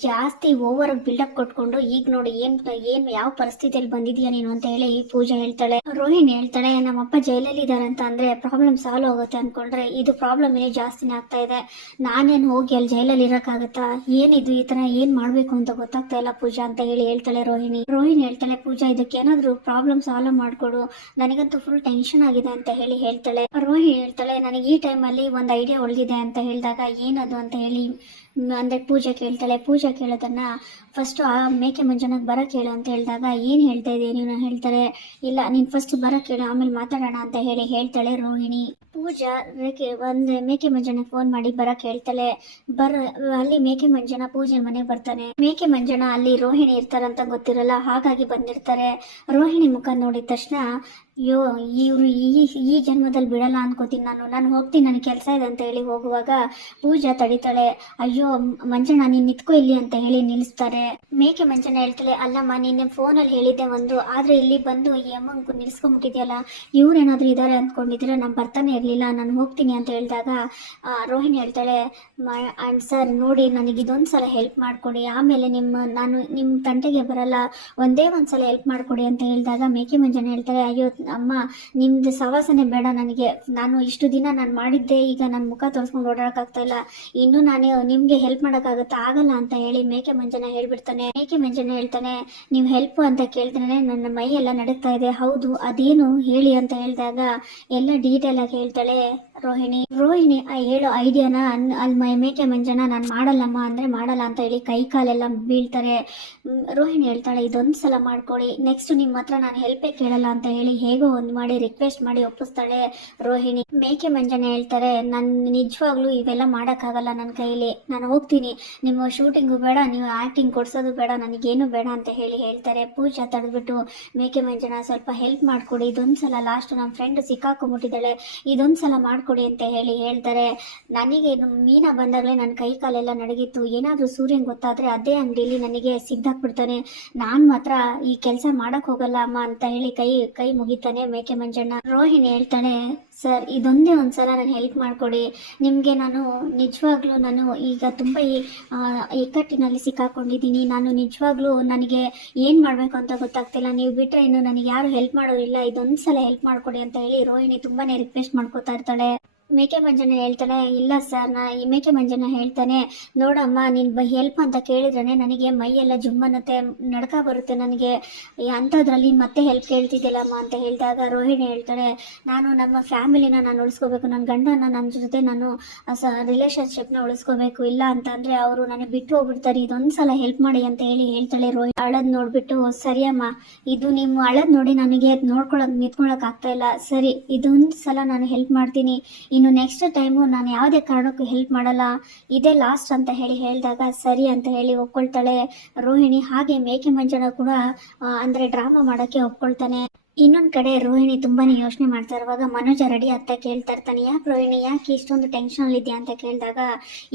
ಜಾಸ್ತಿ ಓವರ್ ಬಿಲ್ಡಪ್ ಕೊಟ್ಕೊಂಡು, ಈಗ ನೋಡಿ, ಏನ್ ಏನ್, ಯಾವ ಪರಿಸ್ಥಿತಿಯಲ್ಲಿ ಬಂದಿದ್ಯಾ ನೀನು? ಅಂತ ಹೇಳಿ ಪೂಜಾ ಹೇಳ್ತಾಳೆ. ರೋಹಿಣಿ ಹೇಳ್ತಾಳೆ ನಮ್ಮಪ್ಪ ಜೈಲಲ್ಲಿ ಇದ್ದಾರೆ ಅಂತ ಅಂದ್ರೆ ಪ್ರಾಬ್ಲಮ್ ಸಾಲ್ವ್ ಆಗುತ್ತೆ ಅನ್ಕೊಂಡ್ರೆ ಇದು ಪ್ರಾಬ್ಲಮ್ ಏನೇ ಜಾಸ್ತಿನೇ ಆಗ್ತಾ ಇದೆ. ನಾನೇನು ಹೋಗಿ ಅಲ್ಲಿ ಜೈಲಲ್ಲಿ ಇರಕ್ಕಾಗತ್ತಾ? ಏನಿದು ಈ ತರ, ಏನ್ ಮಾಡ್ಬೇಕು ಅಂತ ಗೊತ್ತಾಗ್ತಾ ಇಲ್ಲ ಪೂಜಾ ಅಂತ ಹೇಳಿ ಹೇಳ್ತಾಳೆ ರೋಹಿಣಿ. ರೋಹಿಣಿ ಹೇಳ್ತಾಳೆ, ಪೂಜಾ, ಇದಕ್ಕೆ ಏನಾದ್ರು ಪ್ರಾಬ್ಲಮ್ ಸಾಲ್ವ್ ಮಾಡ್ಕೊಡು. ನನಗಂತೂ ಫುಲ್ ಟೆನ್ಷನ್ ಆಗಿದೆ ಅಂತ ಹೇಳಿ ಹೇಳ್ತಾಳೆ. ರೋಹಿಣಿ ಹೇಳ್ತಾಳೆ, ನನಗೆ ಈ ಟೈಮಲ್ಲಿ ಒಂದು ಐಡಿಯಾ ಉಳಿದಿದೆ ಅಂತ ಹೇಳಿದಾಗ ಏನದು? ಅಂತ ಹೇಳಿ ಅಂದ್ರೆ ಪೂಜೆ ಕೇಳ್ತಾಳೆ, ಪೂಜೆ ಕೇಳೋದನ್ನ ಫಸ್ಟ್ ಆ ಮೇಕೆ ಮಂಜನಾಗ ಬರ ಕೇಳು ಅಂತ ಹೇಳಿದಾಗ ಏನ್ ಹೇಳ್ತಾ ಇದ್ದೀನಿ ನೀನು ಹೇಳ್ತಾರೆ, ಇಲ್ಲ ನೀನ್ ಫಸ್ಟ್ ಬರ ಕೇಳು, ಆಮೇಲೆ ಮಾತಾಡೋಣ ಅಂತ ಹೇಳಿ ಹೇಳ್ತಾಳೆ ರೋಹಿಣಿ. ಪೂಜಾ ರೇಖೆ ಒಂದ್ ಮೇಕೆ ಮಂಜನ ಫೋನ್ ಮಾಡಿ ಬರ ಹೇಳ್ತಾಳೆ ಬರ ಅಲ್ಲಿ ಮೇಕೆ ಮಂಜನ ಪೂಜೆ ಮನೆಗೆ ಬರ್ತಾನೆ. ಮೇಕೆ ಮಂಜನ ಅಲ್ಲಿ ರೋಹಿಣಿ ಇರ್ತಾರಂತ ಗೊತ್ತಿರಲ್ಲ, ಹಾಗಾಗಿ ಬಂದಿರ್ತಾರೆ. ರೋಹಿಣಿ ಮುಖ ನೋಡಿದ ತಕ್ಷಣ ಅಯ್ಯೋ, ಇವ್ರು ಈ ಈ ಜನ್ಮದಲ್ಲಿ ಬಿಡಲ್ಲ ಅನ್ಕೋತೀನಿ ನಾನು. ನಾನು ಹೋಗ್ತೀನಿ, ನನಗೆ ಕೆಲಸ ಇದೆ ಅಂತ ಹೇಳಿ ಹೋಗುವಾಗ ಪೂಜಾ ತಡಿತಾಳೆ. ಅಯ್ಯೋ ಮಂಜಣ್ಣ ನೀನ್ ನಿತ್ಕೋ ಇಲ್ಲಿ ಅಂತ ಹೇಳಿ ನಿಲ್ಲಿಸ್ತಾರೆ ಮೇಕೆ ಮಂಜಣ್ಣ ಹೇಳ್ತಾಳೆ, ಅಲ್ಲಮ್ಮ, ನಿನ್ನೆ ಫೋನಲ್ಲಿ ಹೇಳಿದ್ದೆ ಒಂದು, ಆದ್ರೆ ಇಲ್ಲಿ ಬಂದು ಈ ಅಮ್ಮಂಗ್ ನಿಲ್ಸ್ಕೊಂಡ್ಬಿಟ್ಟಿದ್ಯಲ್ಲ ಇವ್ರೇನಾದ್ರೂ ಇದಾರೆ ಅಂದ್ಕೊಂಡಿದ್ರೆ ನಾನು ಬರ್ತಾನೆ ಇರ್ಲಿಲ್ಲ, ನಾನು ಹೋಗ್ತೀನಿ ಅಂತ ಹೇಳಿದಾಗ ರೋಹಿಣಿ ಹೇಳ್ತಾಳೆ ಅಂಡ್ ಸರ್, ನೋಡಿ, ನನಗೆ ಇದೊಂದು ಸಲ ಹೆಲ್ಪ್ ಮಾಡಿಕೊಡಿ. ಆಮೇಲೆ ನಿಮ್ಮ, ನಾನು ನಿಮ್ಮ ತಂಟೆಗೆ ಬರಲ್ಲ, ಒಂದೇ ಒಂದು ಸಲ ಹೆಲ್ಪ್ ಮಾಡಿಕೊಡಿ ಅಂತ ಹೇಳಿದಾಗ ಮೇಕೆ ಮಂಜಣ್ಣ ಹೇಳ್ತಾರೆ ಅಯ್ಯೋ ಅಮ್ಮ, ನಿಮ್ದು ಸವಾಸನೆ ಬೇಡ, ನನಗೆ, ನಾನು ಇಷ್ಟು ದಿನ ನಾನು ಮಾಡಿದ್ದೆ, ಈಗ ನನ್ನ ಮುಖ ತೋರಿಸ್ಕೊಂಡು ಓಡಾಡೋಕ್ಕಾಗ್ತಾ ಇಲ್ಲ. ಇನ್ನು ನಾನು ನಿಮಗೆ ಹೆಲ್ಪ್ ಮಾಡೋಕ್ಕಾಗುತ್ತಾ? ಆಗಲ್ಲ ಅಂತ ಹೇಳಿ ಮೇಕೆ ಮಂಜನ ಹೇಳ್ಬಿಡ್ತಾನೆ. ಮೇಕೆ ಮಂಜನ ಹೇಳ್ತಾನೆ, ನೀವು ಹೆಲ್ಪ್ ಅಂತ ಕೇಳ್ತಾನೆ, ನನ್ನ ಮೈ ಎಲ್ಲ ನಡಕ್ತಾ ಇದೆ. ಹೌದು, ಅದೇನು ಹೇಳಿ ಅಂತ ಹೇಳಿದಾಗ ಎಲ್ಲ ಡೀಟೇಲ್ ಆಗಿ ಹೇಳ್ತಾಳೆ ರೋಹಿಣಿ. ರೋಹಿಣಿ ಹೇಳೋ ಐಡಿಯಾನ ಅಲ್ಲಿ ಮೈ ಮೇಕೆ ಮಂಜನ, ನಾನು ಮಾಡಲ್ಲಮ್ಮ, ಅಂದ್ರೆ ಮಾಡಲ್ಲ ಅಂತ ಹೇಳಿ ಕೈ ಕಾಲೆಲ್ಲ ಬೀಳ್ತಾರೆ. ರೋಹಿಣಿ ಹೇಳ್ತಾಳೆ ಇದೊಂದು ಸಲ ಮಾಡ್ಕೊಡಿ ನೆಕ್ಸ್ಟ್ ನಿಮ್ಮ ಹತ್ರ ನಾನು ಹೆಲ್ಪೇ ಕೇಳಲ್ಲ ಅಂತ ಹೇಳಿ ಹೇಗೋ ಒಂದು ಮಾಡಿ ರಿಕ್ವೆಸ್ಟ್ ಮಾಡಿ ಒಪ್ಪಿಸ್ತಾಳೆ ರೋಹಿಣಿ. ಮೇಕೆ ಮಂಜನ ಹೇಳ್ತಾರೆ, ನನ್ ನಿಜವಾಗ್ಲೂ ಇವೆಲ್ಲ ಮಾಡೋಕ್ಕಾಗಲ್ಲ ನನ್ನ ಕೈಲಿ. ನಾನು ಹೋಗ್ತೀನಿ. ನಿಮ್ಮ ಶೂಟಿಂಗು ಬೇಡ, ನೀವು ಆಕ್ಟಿಂಗ್ ಕೊಡ್ಸೋದು ಬೇಡ, ನನಗೇನು ಬೇಡ ಅಂತ ಹೇಳಿ ಹೇಳ್ತಾರೆ. ಪೂಜಾ ತಡೆದ್ಬಿಟ್ಟು, ಮೇಕೆ ಮಂಜನ, ಸ್ವಲ್ಪ ಹೆಲ್ಪ್ ಮಾಡ್ಕೊಡಿ. ಇದೊಂದು ಸಲ ಲಾಸ್ಟ್ ನಮ್ಮ ಫ್ರೆಂಡ್ ಸಿಕ್ಕಾಕೊಂಬಿಟ್ಟಿದ್ದಾಳೆ ಇದೊಂದು ಸಲ ಮಾಡಿಕೊಡಿ ಅಂತ ಹೇಳಿ ಹೇಳ್ತಾರೆ. ನನಗೆ ಮೀನ ಬಂದಾಗಲೇ ನನ್ನ ಕೈ ಕಾಲೆಲ್ಲ ನಡಗಿತ್ತು. ಏನಾದರೂ ಸೂರ್ಯನ್ ಗೊತ್ತಾದರೆ ಅದೇ ಅಂಗಡಿಲಿ ನನಗೆ ಸಿಗ್ದಾಕ್ಬಿಡ್ತಾನೆ ನಾನು ಮಾತ್ರ ಈ ಕೆಲಸ ಮಾಡಕ್ ಹೋಗಲ್ಲ ಅಮ್ಮ ಅಂತ ಹೇಳಿ ಕೈ ಕೈ ಮುಗಿತಾನೆ ಮೇಕೆ ಮಂಜಣ್ಣ. ರೋಹಿಣಿ ಹೇಳ್ತಾಳೆ ಸರ್, ಇದೊಂದೇ ಒಂದ್ಸಲ ನಾನು ಹೆಲ್ಪ್ ಮಾಡ್ಕೊಡಿ. ನಿಮಗೆ ನಾನು ನಿಜವಾಗ್ಲೂ ನಾನು ಈಗ ತುಂಬ ಈ ಇಕ್ಕಟ್ಟಿನಲ್ಲಿ ಸಿಕ್ಕಾಕೊಂಡಿದ್ದೀನಿ. ನಾನು ನಿಜವಾಗ್ಲೂ ನನಗೆ ಏನು ಮಾಡಬೇಕು ಅಂತ ಗೊತ್ತಾಗ್ತಿಲ್ಲ. ನೀವು ಬಿಟ್ಟರೆ ಇನ್ನು ನನಗೆ ಯಾರು ಹೆಲ್ಪ್ ಮಾಡೋರಿಲ್ಲ ಇದೊಂದು ಸಲ ಹೆಲ್ಪ್ ಮಾಡ್ಕೊಡಿ ಅಂತ ಹೇಳಿ ರೋಹಿಣಿ ತುಂಬಾನೇ ರಿಕ್ವೆಸ್ಟ್ ಮಾಡ್ಕೋತಾ ಇರ್ತಾಳೆ. ಮೇಕೆ ಮಂಜನ ಹೇಳ್ತಾನೆ, ಇಲ್ಲ ಸರ್, ನಾ ಈ ಮೇಕೆ ಮಂಜನ ಹೇಳ್ತಾನೆ, ನೋಡಮ್ಮ, ನೀನು ಹೆಲ್ಪ್ ಅಂತ ಕೇಳಿದ್ರೆ ನನಗೆ ಮೈಯೆಲ್ಲ ಜುಮ್ ಅನ್ನತ್ತೆ ನಡ್ಕ ಬರುತ್ತೆ ನನಗೆ. ಅಂಥದ್ರಲ್ಲಿ ಮತ್ತೆ ಹೆಲ್ಪ್ ಕೇಳ್ತಿದ್ದಿಲ್ಲಮ್ಮ ಅಂತ ಹೇಳಿದಾಗ ರೋಹಿಣಿ ಹೇಳ್ತಾಳೆ, ನಾನು ನಮ್ಮ ಫ್ಯಾಮಿಲಿನ ನಾನು ಉಳಿಸ್ಕೋಬೇಕು ನನ್ನ ಗಂಡನ ನನ್ನ ಜೊತೆ ನಾನು ಸ ರಿಲೇಷನ್ಶಿಪ್ನ ಉಳಿಸ್ಕೋಬೇಕು, ಇಲ್ಲ ಅಂತಂದ್ರೆ ಅವರು ನನಗೆ ಬಿಟ್ಟು ಹೋಗ್ಬಿಡ್ತಾರೆ, ಇದೊಂದು ಸಲ ಹೆಲ್ಪ್ ಮಾಡಿ ಅಂತ ಹೇಳಿ ಹೇಳ್ತಾಳೆ ರೋಹಿ ಅಳದ್ ನೋಡ್ಬಿಟ್ಟು, ಸರಿಯಮ್ಮ, ಇದು ನಿಮ್ಮ ಅಳದ್ ನೋಡಿ ನನಗೆ ನೋಡ್ಕೊಳಕ್, ನಿಂತ್ಕೊಳಕ್ ಆಗ್ತಾ ಇಲ್ಲ, ಸರಿ, ಇದೊಂದು ಸಲ ನಾನು ಹೆಲ್ಪ್ ಮಾಡ್ತೀನಿ ಇನ್ನು ನೆಕ್ಸ್ಟ್ ಟೈಮು ನಾನು ಯಾವುದೇ ಕಾರಣಕ್ಕೂ ಹೆಲ್ಪ್ ಮಾಡಲ್ಲ. ಇದೇ ಲಾಸ್ಟ್ ಅಂತ ಹೇಳಿ ಹೇಳಿದಾಗ ಸರಿ ಅಂತ ಹೇಳಿ ಒಪ್ಕೊಳ್ತಾಳೆ. ರೋಹಿಣಿ ಹಾಗೆ ಮೇಕೆ ಮಂಜನ ಕೂಡ ಅಂದರೆ ಡ್ರಾಮಾ ಮಾಡೋಕ್ಕೆ ಒಪ್ಕೊಳ್ತಾನೆ. ಇನ್ನೊಂದ್ ಕಡೆ ರೋಹಿಣಿ ತುಂಬಾನೇ ಯೋಚನೆ ಮಾಡ್ತಾ ಇರುವಾಗ ಮನೋಜ ರೆಡಿ ಆಗ್ತಾ ಕೇಳ್ತಾ ಇರ್ತಾನೆ, ಯಾಕೆ ರೋಹಿಣಿ, ಯಾಕೆ ಇಷ್ಟೊಂದು ಟೆನ್ಷನ್ ಇದೆಯಾ ಅಂತ ಕೇಳಿದಾಗ,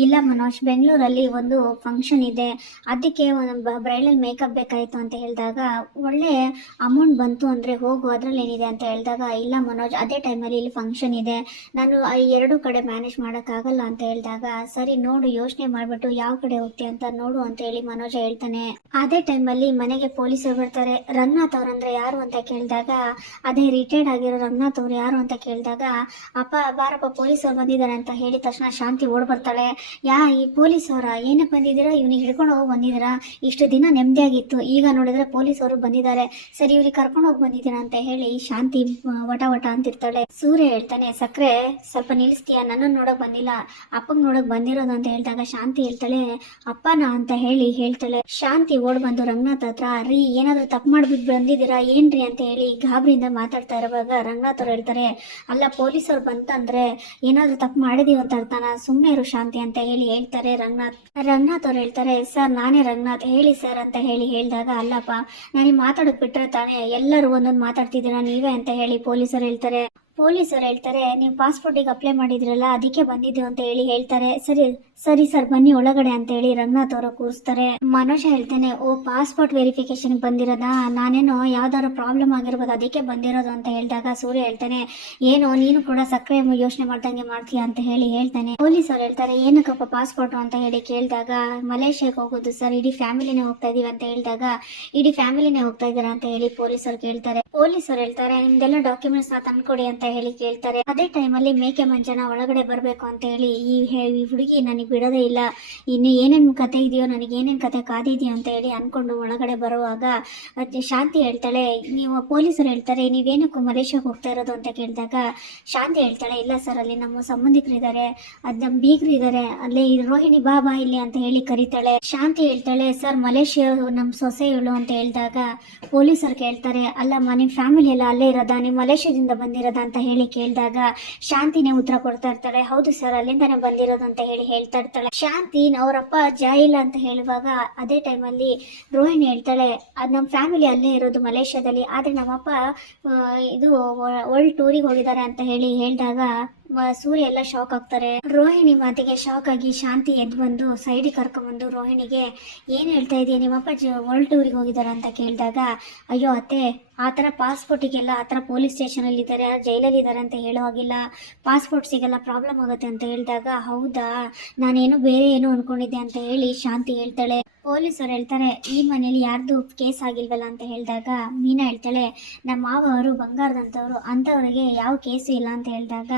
ಇಲ್ಲ ಮನೋಜ್, ಬೆಂಗಳೂರಲ್ಲಿ ಒಂದು ಫಂಕ್ಷನ್ ಇದೆ, ಅದಕ್ಕೆ ಒಂದು ಬ್ರೈಡಲ್ ಮೇಕಪ್ ಬೇಕಾಯಿತು ಅಂತ ಹೇಳಿದಾಗ, ಒಳ್ಳೆ ಅಮೌಂಟ್ ಬಂತು ಅಂದರೆ ಹೋಗು, ಅದರಲ್ಲಿ ಏನಿದೆ ಅಂತ ಹೇಳಿದಾಗ, ಇಲ್ಲ ಮನೋಜ್, ಅದೇ ಟೈಮಲ್ಲಿ ಇಲ್ಲಿ ಫಂಕ್ಷನ್ ಇದೆ, ನಾನು ಆ ಎರಡು ಕಡೆ ಮ್ಯಾನೇಜ್ ಮಾಡೋಕ್ಕಾಗಲ್ಲ ಅಂತ ಹೇಳಿದಾಗ, ಸರಿ ನೋಡು, ಯೋಚನೆ ಮಾಡಿಬಿಟ್ಟು ಯಾವ ಕಡೆ ಹೋಗ್ತೀಯ ಅಂತ ನೋಡು ಅಂತ ಹೇಳಿ ಮನೋಜ ಹೇಳ್ತಾನೆ. ಅದೇ ಟೈಮಲ್ಲಿ ಮನೆಗೆ ಪೊಲೀಸರು ಬರ್ತಾರೆ ರಂಗನಾಥ್ ಅವ್ರಂದ್ರೆ ಯಾರು ಅಂತ ಕೇಳಿದಾಗ ಅದೇ ರಿಟೈರ್ಡ್ ಆಗಿರೋ ರಂಗನಾಥ್ ಅವ್ರು ಯಾರು ಅಂತ ಕೇಳಿದಾಗ, ಅಪ್ಪ, ಬಾರಪ್ಪ ಪೊಲೀಸ್ ಅವ್ರು ಬಂದಿದ್ದಾರೆ ಅಂತ ಹೇಳಿದ ತಕ್ಷಣ ಶಾಂತಿ ಓಡ್ ಬರ್ತಾಳೆ. ಯಾ, ಈ ಪೊಲೀಸ್ ಅವರ? ಏನಕ್ಕೆ ಬಂದಿದ್ದೀರಾ? ಇವನಿಗೆ ಹಿಡ್ಕೊಂಡು ಹೋಗಿ ಬಂದಿದ್ದೀರಾ? ಇಷ್ಟು ದಿನ ನೆಮ್ಮದಿಯಾಗಿತ್ತು. ಈಗ ನೋಡಿದ್ರೆ ಪೊಲೀಸ್ ಅವರು ಬಂದಿದ್ದಾರೆ. ಸರಿ, ಇವ್ರಿಗೆ ಕರ್ಕೊಂಡು ಹೋಗಿ ಬಂದಿದ್ದೀರಾ ಅಂತ ಹೇಳಿ ಶಾಂತಿ ವಟ ವಟ ಅಂತಿರ್ತಾಳೆ. ಸೂರ್ಯ ಹೇಳ್ತಾನೆ ಸಕ್ಕರೆ ಸ್ವಲ್ಪ ನಿಲ್ಲಿಸ್ತೀಯ? ನನ್ನನ್ನು ನೋಡಕ್ ಬಂದಿಲ್ಲ. ಅಪ್ಪಗ್ ನೋಡಕ್ ಬಂದಿರೋದು ಅಂತ ಹೇಳಿದಾಗ ಶಾಂತಿ ಹೇಳ್ತಾಳೆ, ಅಪ್ಪನ? ಅಂತ ಹೇಳಿ ಹೇಳ್ತಾಳೆ. ಶಾಂತಿ ಓಡ್ ಬಂದು ರಂಗನಾಥ್ ಹತ್ರ ರೀ ಏನಾದ್ರು ತಪ್ಪು ಮಾಡ್ಬಿಟ್ಟು ಬಂದಿದ್ದೀರಾ? ಏನ್ರಿ? ಅಂತ ಹೇಳಿ ಗಾಬರಿಯಿಂದ ಮಾತಾಡ್ತಾ ಇರುವಾಗ ರಂಗನಾಥ್ ಅವ್ರು ಹೇಳ್ತಾರೆ, ಅಲ್ಲ ಪೊಲೀಸರು ಬಂತಂದ್ರೆ ಏನಾದ್ರು ತಪ್ಪು ಮಾಡಿದೀವಿ ಅಂತ ಅರ್ಥನ? ಸುಮ್ಮನೆ ಇರು ಶಾಂತಿ ಅಂತ ಹೇಳಿ ಹೇಳ್ತಾರೆ ರಂಗನಾಥ್. ರಂಗನಾಥ್ ಅವ್ರು ಹೇಳ್ತಾರೆ, ಸರ್, ನಾನೇ ರಂಗನಾಥ್. ಹೇಳಿ ಸರ್ ಅಂತ ಹೇಳಿ ಹೇಳಿದಾಗ, ಅಲ್ಲಪ್ಪ ನನಗೆ ಮಾತಾಡೋದ್ ಬಿಟ್ರೆ ತಾನೇ ಎಲ್ಲರೂ ಒಂದೊಂದು ಮಾತಾಡ್ತಿದ್ದೀರಾ ನೀವೇ ಅಂತ ಹೇಳಿ ಪೊಲೀಸರು ಹೇಳ್ತಾರೆ. ಪೊಲೀಸರು ಹೇಳ್ತಾರೆ, ನೀವು ಪಾಸ್ಪೋರ್ಟಿಗೆ ಅಪ್ಲೈ ಮಾಡಿದ್ರಲ್ಲ, ಅದಕ್ಕೆ ಬಂದಿದ್ದು ಅಂತ ಹೇಳಿ ಹೇಳ್ತಾರೆ. ಸರಿ ಸರಿ ಸರ್, ಬನ್ನಿ ಒಳಗಡೆ ಅಂತ ಹೇಳಿ ರಂಗನಾಥ್ ಅವರು ಕೂರಿಸ್ತಾರೆ. ಮನೋಜ ಹೇಳ್ತಾನೆ, ಓ, ಪಾಸ್ಪೋರ್ಟ್ ವೆರಿಫಿಕೇಶನ್ ಬಂದಿರೋದಾ? ನಾನೇನೋ ಯಾವ್ದಾದ್ರು ಪ್ರಾಬ್ಲಮ್ ಆಗಿರ್ಬೋದು, ಅದಕ್ಕೆ ಬಂದಿರೋದು ಅಂತ ಹೇಳಿದಾಗ ಸೂರ್ಯ ಹೇಳ್ತಾನೆ, ಏನೋ, ನೀನು ಕೂಡ ಸಕ್ಕರೆ ಯೋಚನೆ ಮಾಡ್ದಂಗೆ ಮಾಡ್ತೀಯ ಅಂತ ಹೇಳಿ ಹೇಳ್ತಾನೆ. ಪೊಲೀಸರು ಹೇಳ್ತಾರೆ, ಏನಕ್ಕಪ್ಪ ಪಾಸ್ಪೋರ್ಟ್ ಅಂತ ಹೇಳಿ ಕೇಳಿದಾಗ, ಮಲೇಷ್ಯಾಗೆ ಹೋಗೋದು ಸರ್, ಇಡೀ ಫ್ಯಾಮಿಲಿನೇ ಹೋಗ್ತಾ ಇದೀವಿ ಅಂತ ಹೇಳಿದಾಗ, ಇಡೀ ಫ್ಯಾಮಿಲಿನೇ ಹೋಗ್ತಾ ಇದ್ದೀರಾ? ಅಂತ ಹೇಳಿ ಪೊಲೀಸರು ಕೇಳ್ತಾರೆ. ಪೊಲೀಸರು ಹೇಳ್ತಾರೆ, ನಿಮ್ದೆಲ್ಲ ಡಾಕ್ಯುಮೆಂಟ್ಸ್ನ ತಂದ್ಕೊಡಿ ಅಂತ ಹೇಳಿ ಕೇಳ್ತಾರೆ. ಅದೇ ಟೈಮಲ್ಲಿ ಮೇಕೆ ಮಂಜನ ಒಳಗಡೆ ಬರಬೇಕು ಅಂತ ಹೇಳಿ ಈ ಈ ಹುಡುಗಿ ನನಗೆ ಬಿಡೋದೇ ಇಲ್ಲ. ಇನ್ನು ಏನೇನ್ ಕತೆ ಇದೆಯೋ, ನನಗೆ ಏನೇನ್ ಕತೆ ಕಾದಿದೆಯೋ ಅಂತ ಹೇಳಿ ಅನ್ಕೊಂಡು ಒಳಗಡೆ ಬರುವಾಗ ಶಾಂತಿ ಹೇಳ್ತಾಳೆ, ನೀವು ಪೊಲೀಸರು ಹೇಳ್ತಾರೆ, ನೀವೇನಕ್ಕೂ ಮಲೇಷ್ಯಾಗೆ ಹೋಗ್ತಾ ಇರೋದು ಅಂತ ಕೇಳಿದಾಗ ಶಾಂತಿ ಹೇಳ್ತಾಳೆ, ಇಲ್ಲ ಸರ್, ಅಲ್ಲಿ ನಮ್ಮ ಸಂಬಂಧಿಕರಿದ್ದಾರೆ ಅದ್ ನಮ್ಮ ಬೀಗರು ಇದ್ದಾರೆ ಅಲ್ಲೇ ರೋಹಿಣಿ ಬಾ ಬಾ ಇಲ್ಲಿ ಅಂತ ಹೇಳಿ ಕರೀತಾಳೆ. ಶಾಂತಿ ಹೇಳ್ತಾಳೆ, ಸರ್, ಮಲೇಷ್ಯಾ ನಮ್ಮ ಸೊಸೆ ಅಂತ ಹೇಳಿದಾಗ ಪೊಲೀಸರು ಕೇಳ್ತಾರೆ, ಅಲ್ಲಮ್ಮ ನಿಮ್ಮ ಫ್ಯಾಮಿಲಿ ಎಲ್ಲ ಅಲ್ಲೇ ಇರೋದಾ? ನೀವು ಮಲೇಷ್ಯಾದಿಂದ ಬಂದಿರೋದಾ? ಅಂತ ಹೇಳಿ ಕೇಳಿದಾಗ ಶಾಂತಿನೇ ಉತ್ತರ ಕೊಡ್ತಾ ಇರ್ತಾಳೆ ಹೌದು ಸರ್, ಅಲ್ಲಿಂದಾನೇ ಬಂದಿರೋದು ಅಂತ ಹೇಳಿ ಹೇಳ್ತಾ ಇರ್ತಾಳೆ. ಶಾಂತಿ ಅವರಪ್ಪ ಜಾಯಿಲ್ಲ ಅಂತ ಹೇಳುವಾಗ ಅದೇ ಟೈಮಲ್ಲಿ ರೋಹಿಣಿ ಹೇಳ್ತಾಳೆ, ಅದು ನಮ್ಮ ಫ್ಯಾಮಿಲಿ ಅಲ್ಲೇ ಇರೋದು ಮಲೇಷ್ಯಾದಲ್ಲಿ, ಆದರೆ ನಮ್ಮಪ್ಪ ಇದು ವರ್ಲ್ಡ್ ಟೂರಿಗೆ ಹೋಗಿದ್ದಾರೆ ಅಂತ ಹೇಳಿ ಹೇಳಿದಾಗ ಸೂರ್ಯ ಎಲ್ಲ ಶಾಕ್ ಆಗ್ತಾರೆ. ರೋಹಿಣಿ ಮಾತಿಗೆ ಶಾಕ್ ಆಗಿ ಶಾಂತಿ ಎದ್ದು ಬಂದು ಸೈಡಿಗೆ ಕರ್ಕೊಂಡ್ಬಂದು ರೋಹಿಣಿಗೆ, ಏನು ಹೇಳ್ತಾ ಇದೀಯ? ನಿಮ್ಮಪ್ಪ ಅಪ್ಪಾಜಿ ವರ್ಲ್ಡ್ ಟೂರಿಗೆ ಹೋಗಿದ್ದಾರೆ ಅಂತ ಕೇಳಿದಾಗ, ಅಯ್ಯೋ ಅತ್ತೆ, ಆ ಥರ ಪಾಸ್ಪೋರ್ಟಿಗೆಲ್ಲ ಆ ಥರ ಪೊಲೀಸ್ ಸ್ಟೇಷನಲ್ಲಿ ಇದ್ದಾರೆ ಜೈಲಲ್ಲಿ ಇದ್ದಾರೆ ಅಂತ ಹೇಳೋ ಹಾಗಿಲ್ಲ. ಪಾಸ್ಪೋರ್ಟ್ ಸಿಗಲ್ಲ ಪ್ರಾಬ್ಲಮ್ ಆಗುತ್ತೆ ಅಂತ ಹೇಳಿದಾಗ, ಹೌದಾ? ನಾನೇನು ಬೇರೆ ಏನೋ ಅನ್ಕೊಂಡಿದ್ದೆ? ಅಂತ ಹೇಳಿ ಶಾಂತಿ ಹೇಳ್ತಾಳೆ. ಪೊಲೀಸರು ಹೇಳ್ತಾರೆ, ಈ ಮನೇಲಿ ಯಾರ್ದು ಕೇಸ್ ಆಗಿಲ್ವಲ್ಲ? ಅಂತ ಹೇಳಿದಾಗ, ಮೀನಾ ಹೇಳ್ತಾಳೆ, ನಮ್ಮ ಮಾವ ಅವರು ಬಂಗಾರದಂಥವ್ರು ಅಂಥವ್ರಿಗೆ ಯಾವ ಕೇಸು ಇಲ್ಲ? ಅಂತ ಹೇಳಿದಾಗ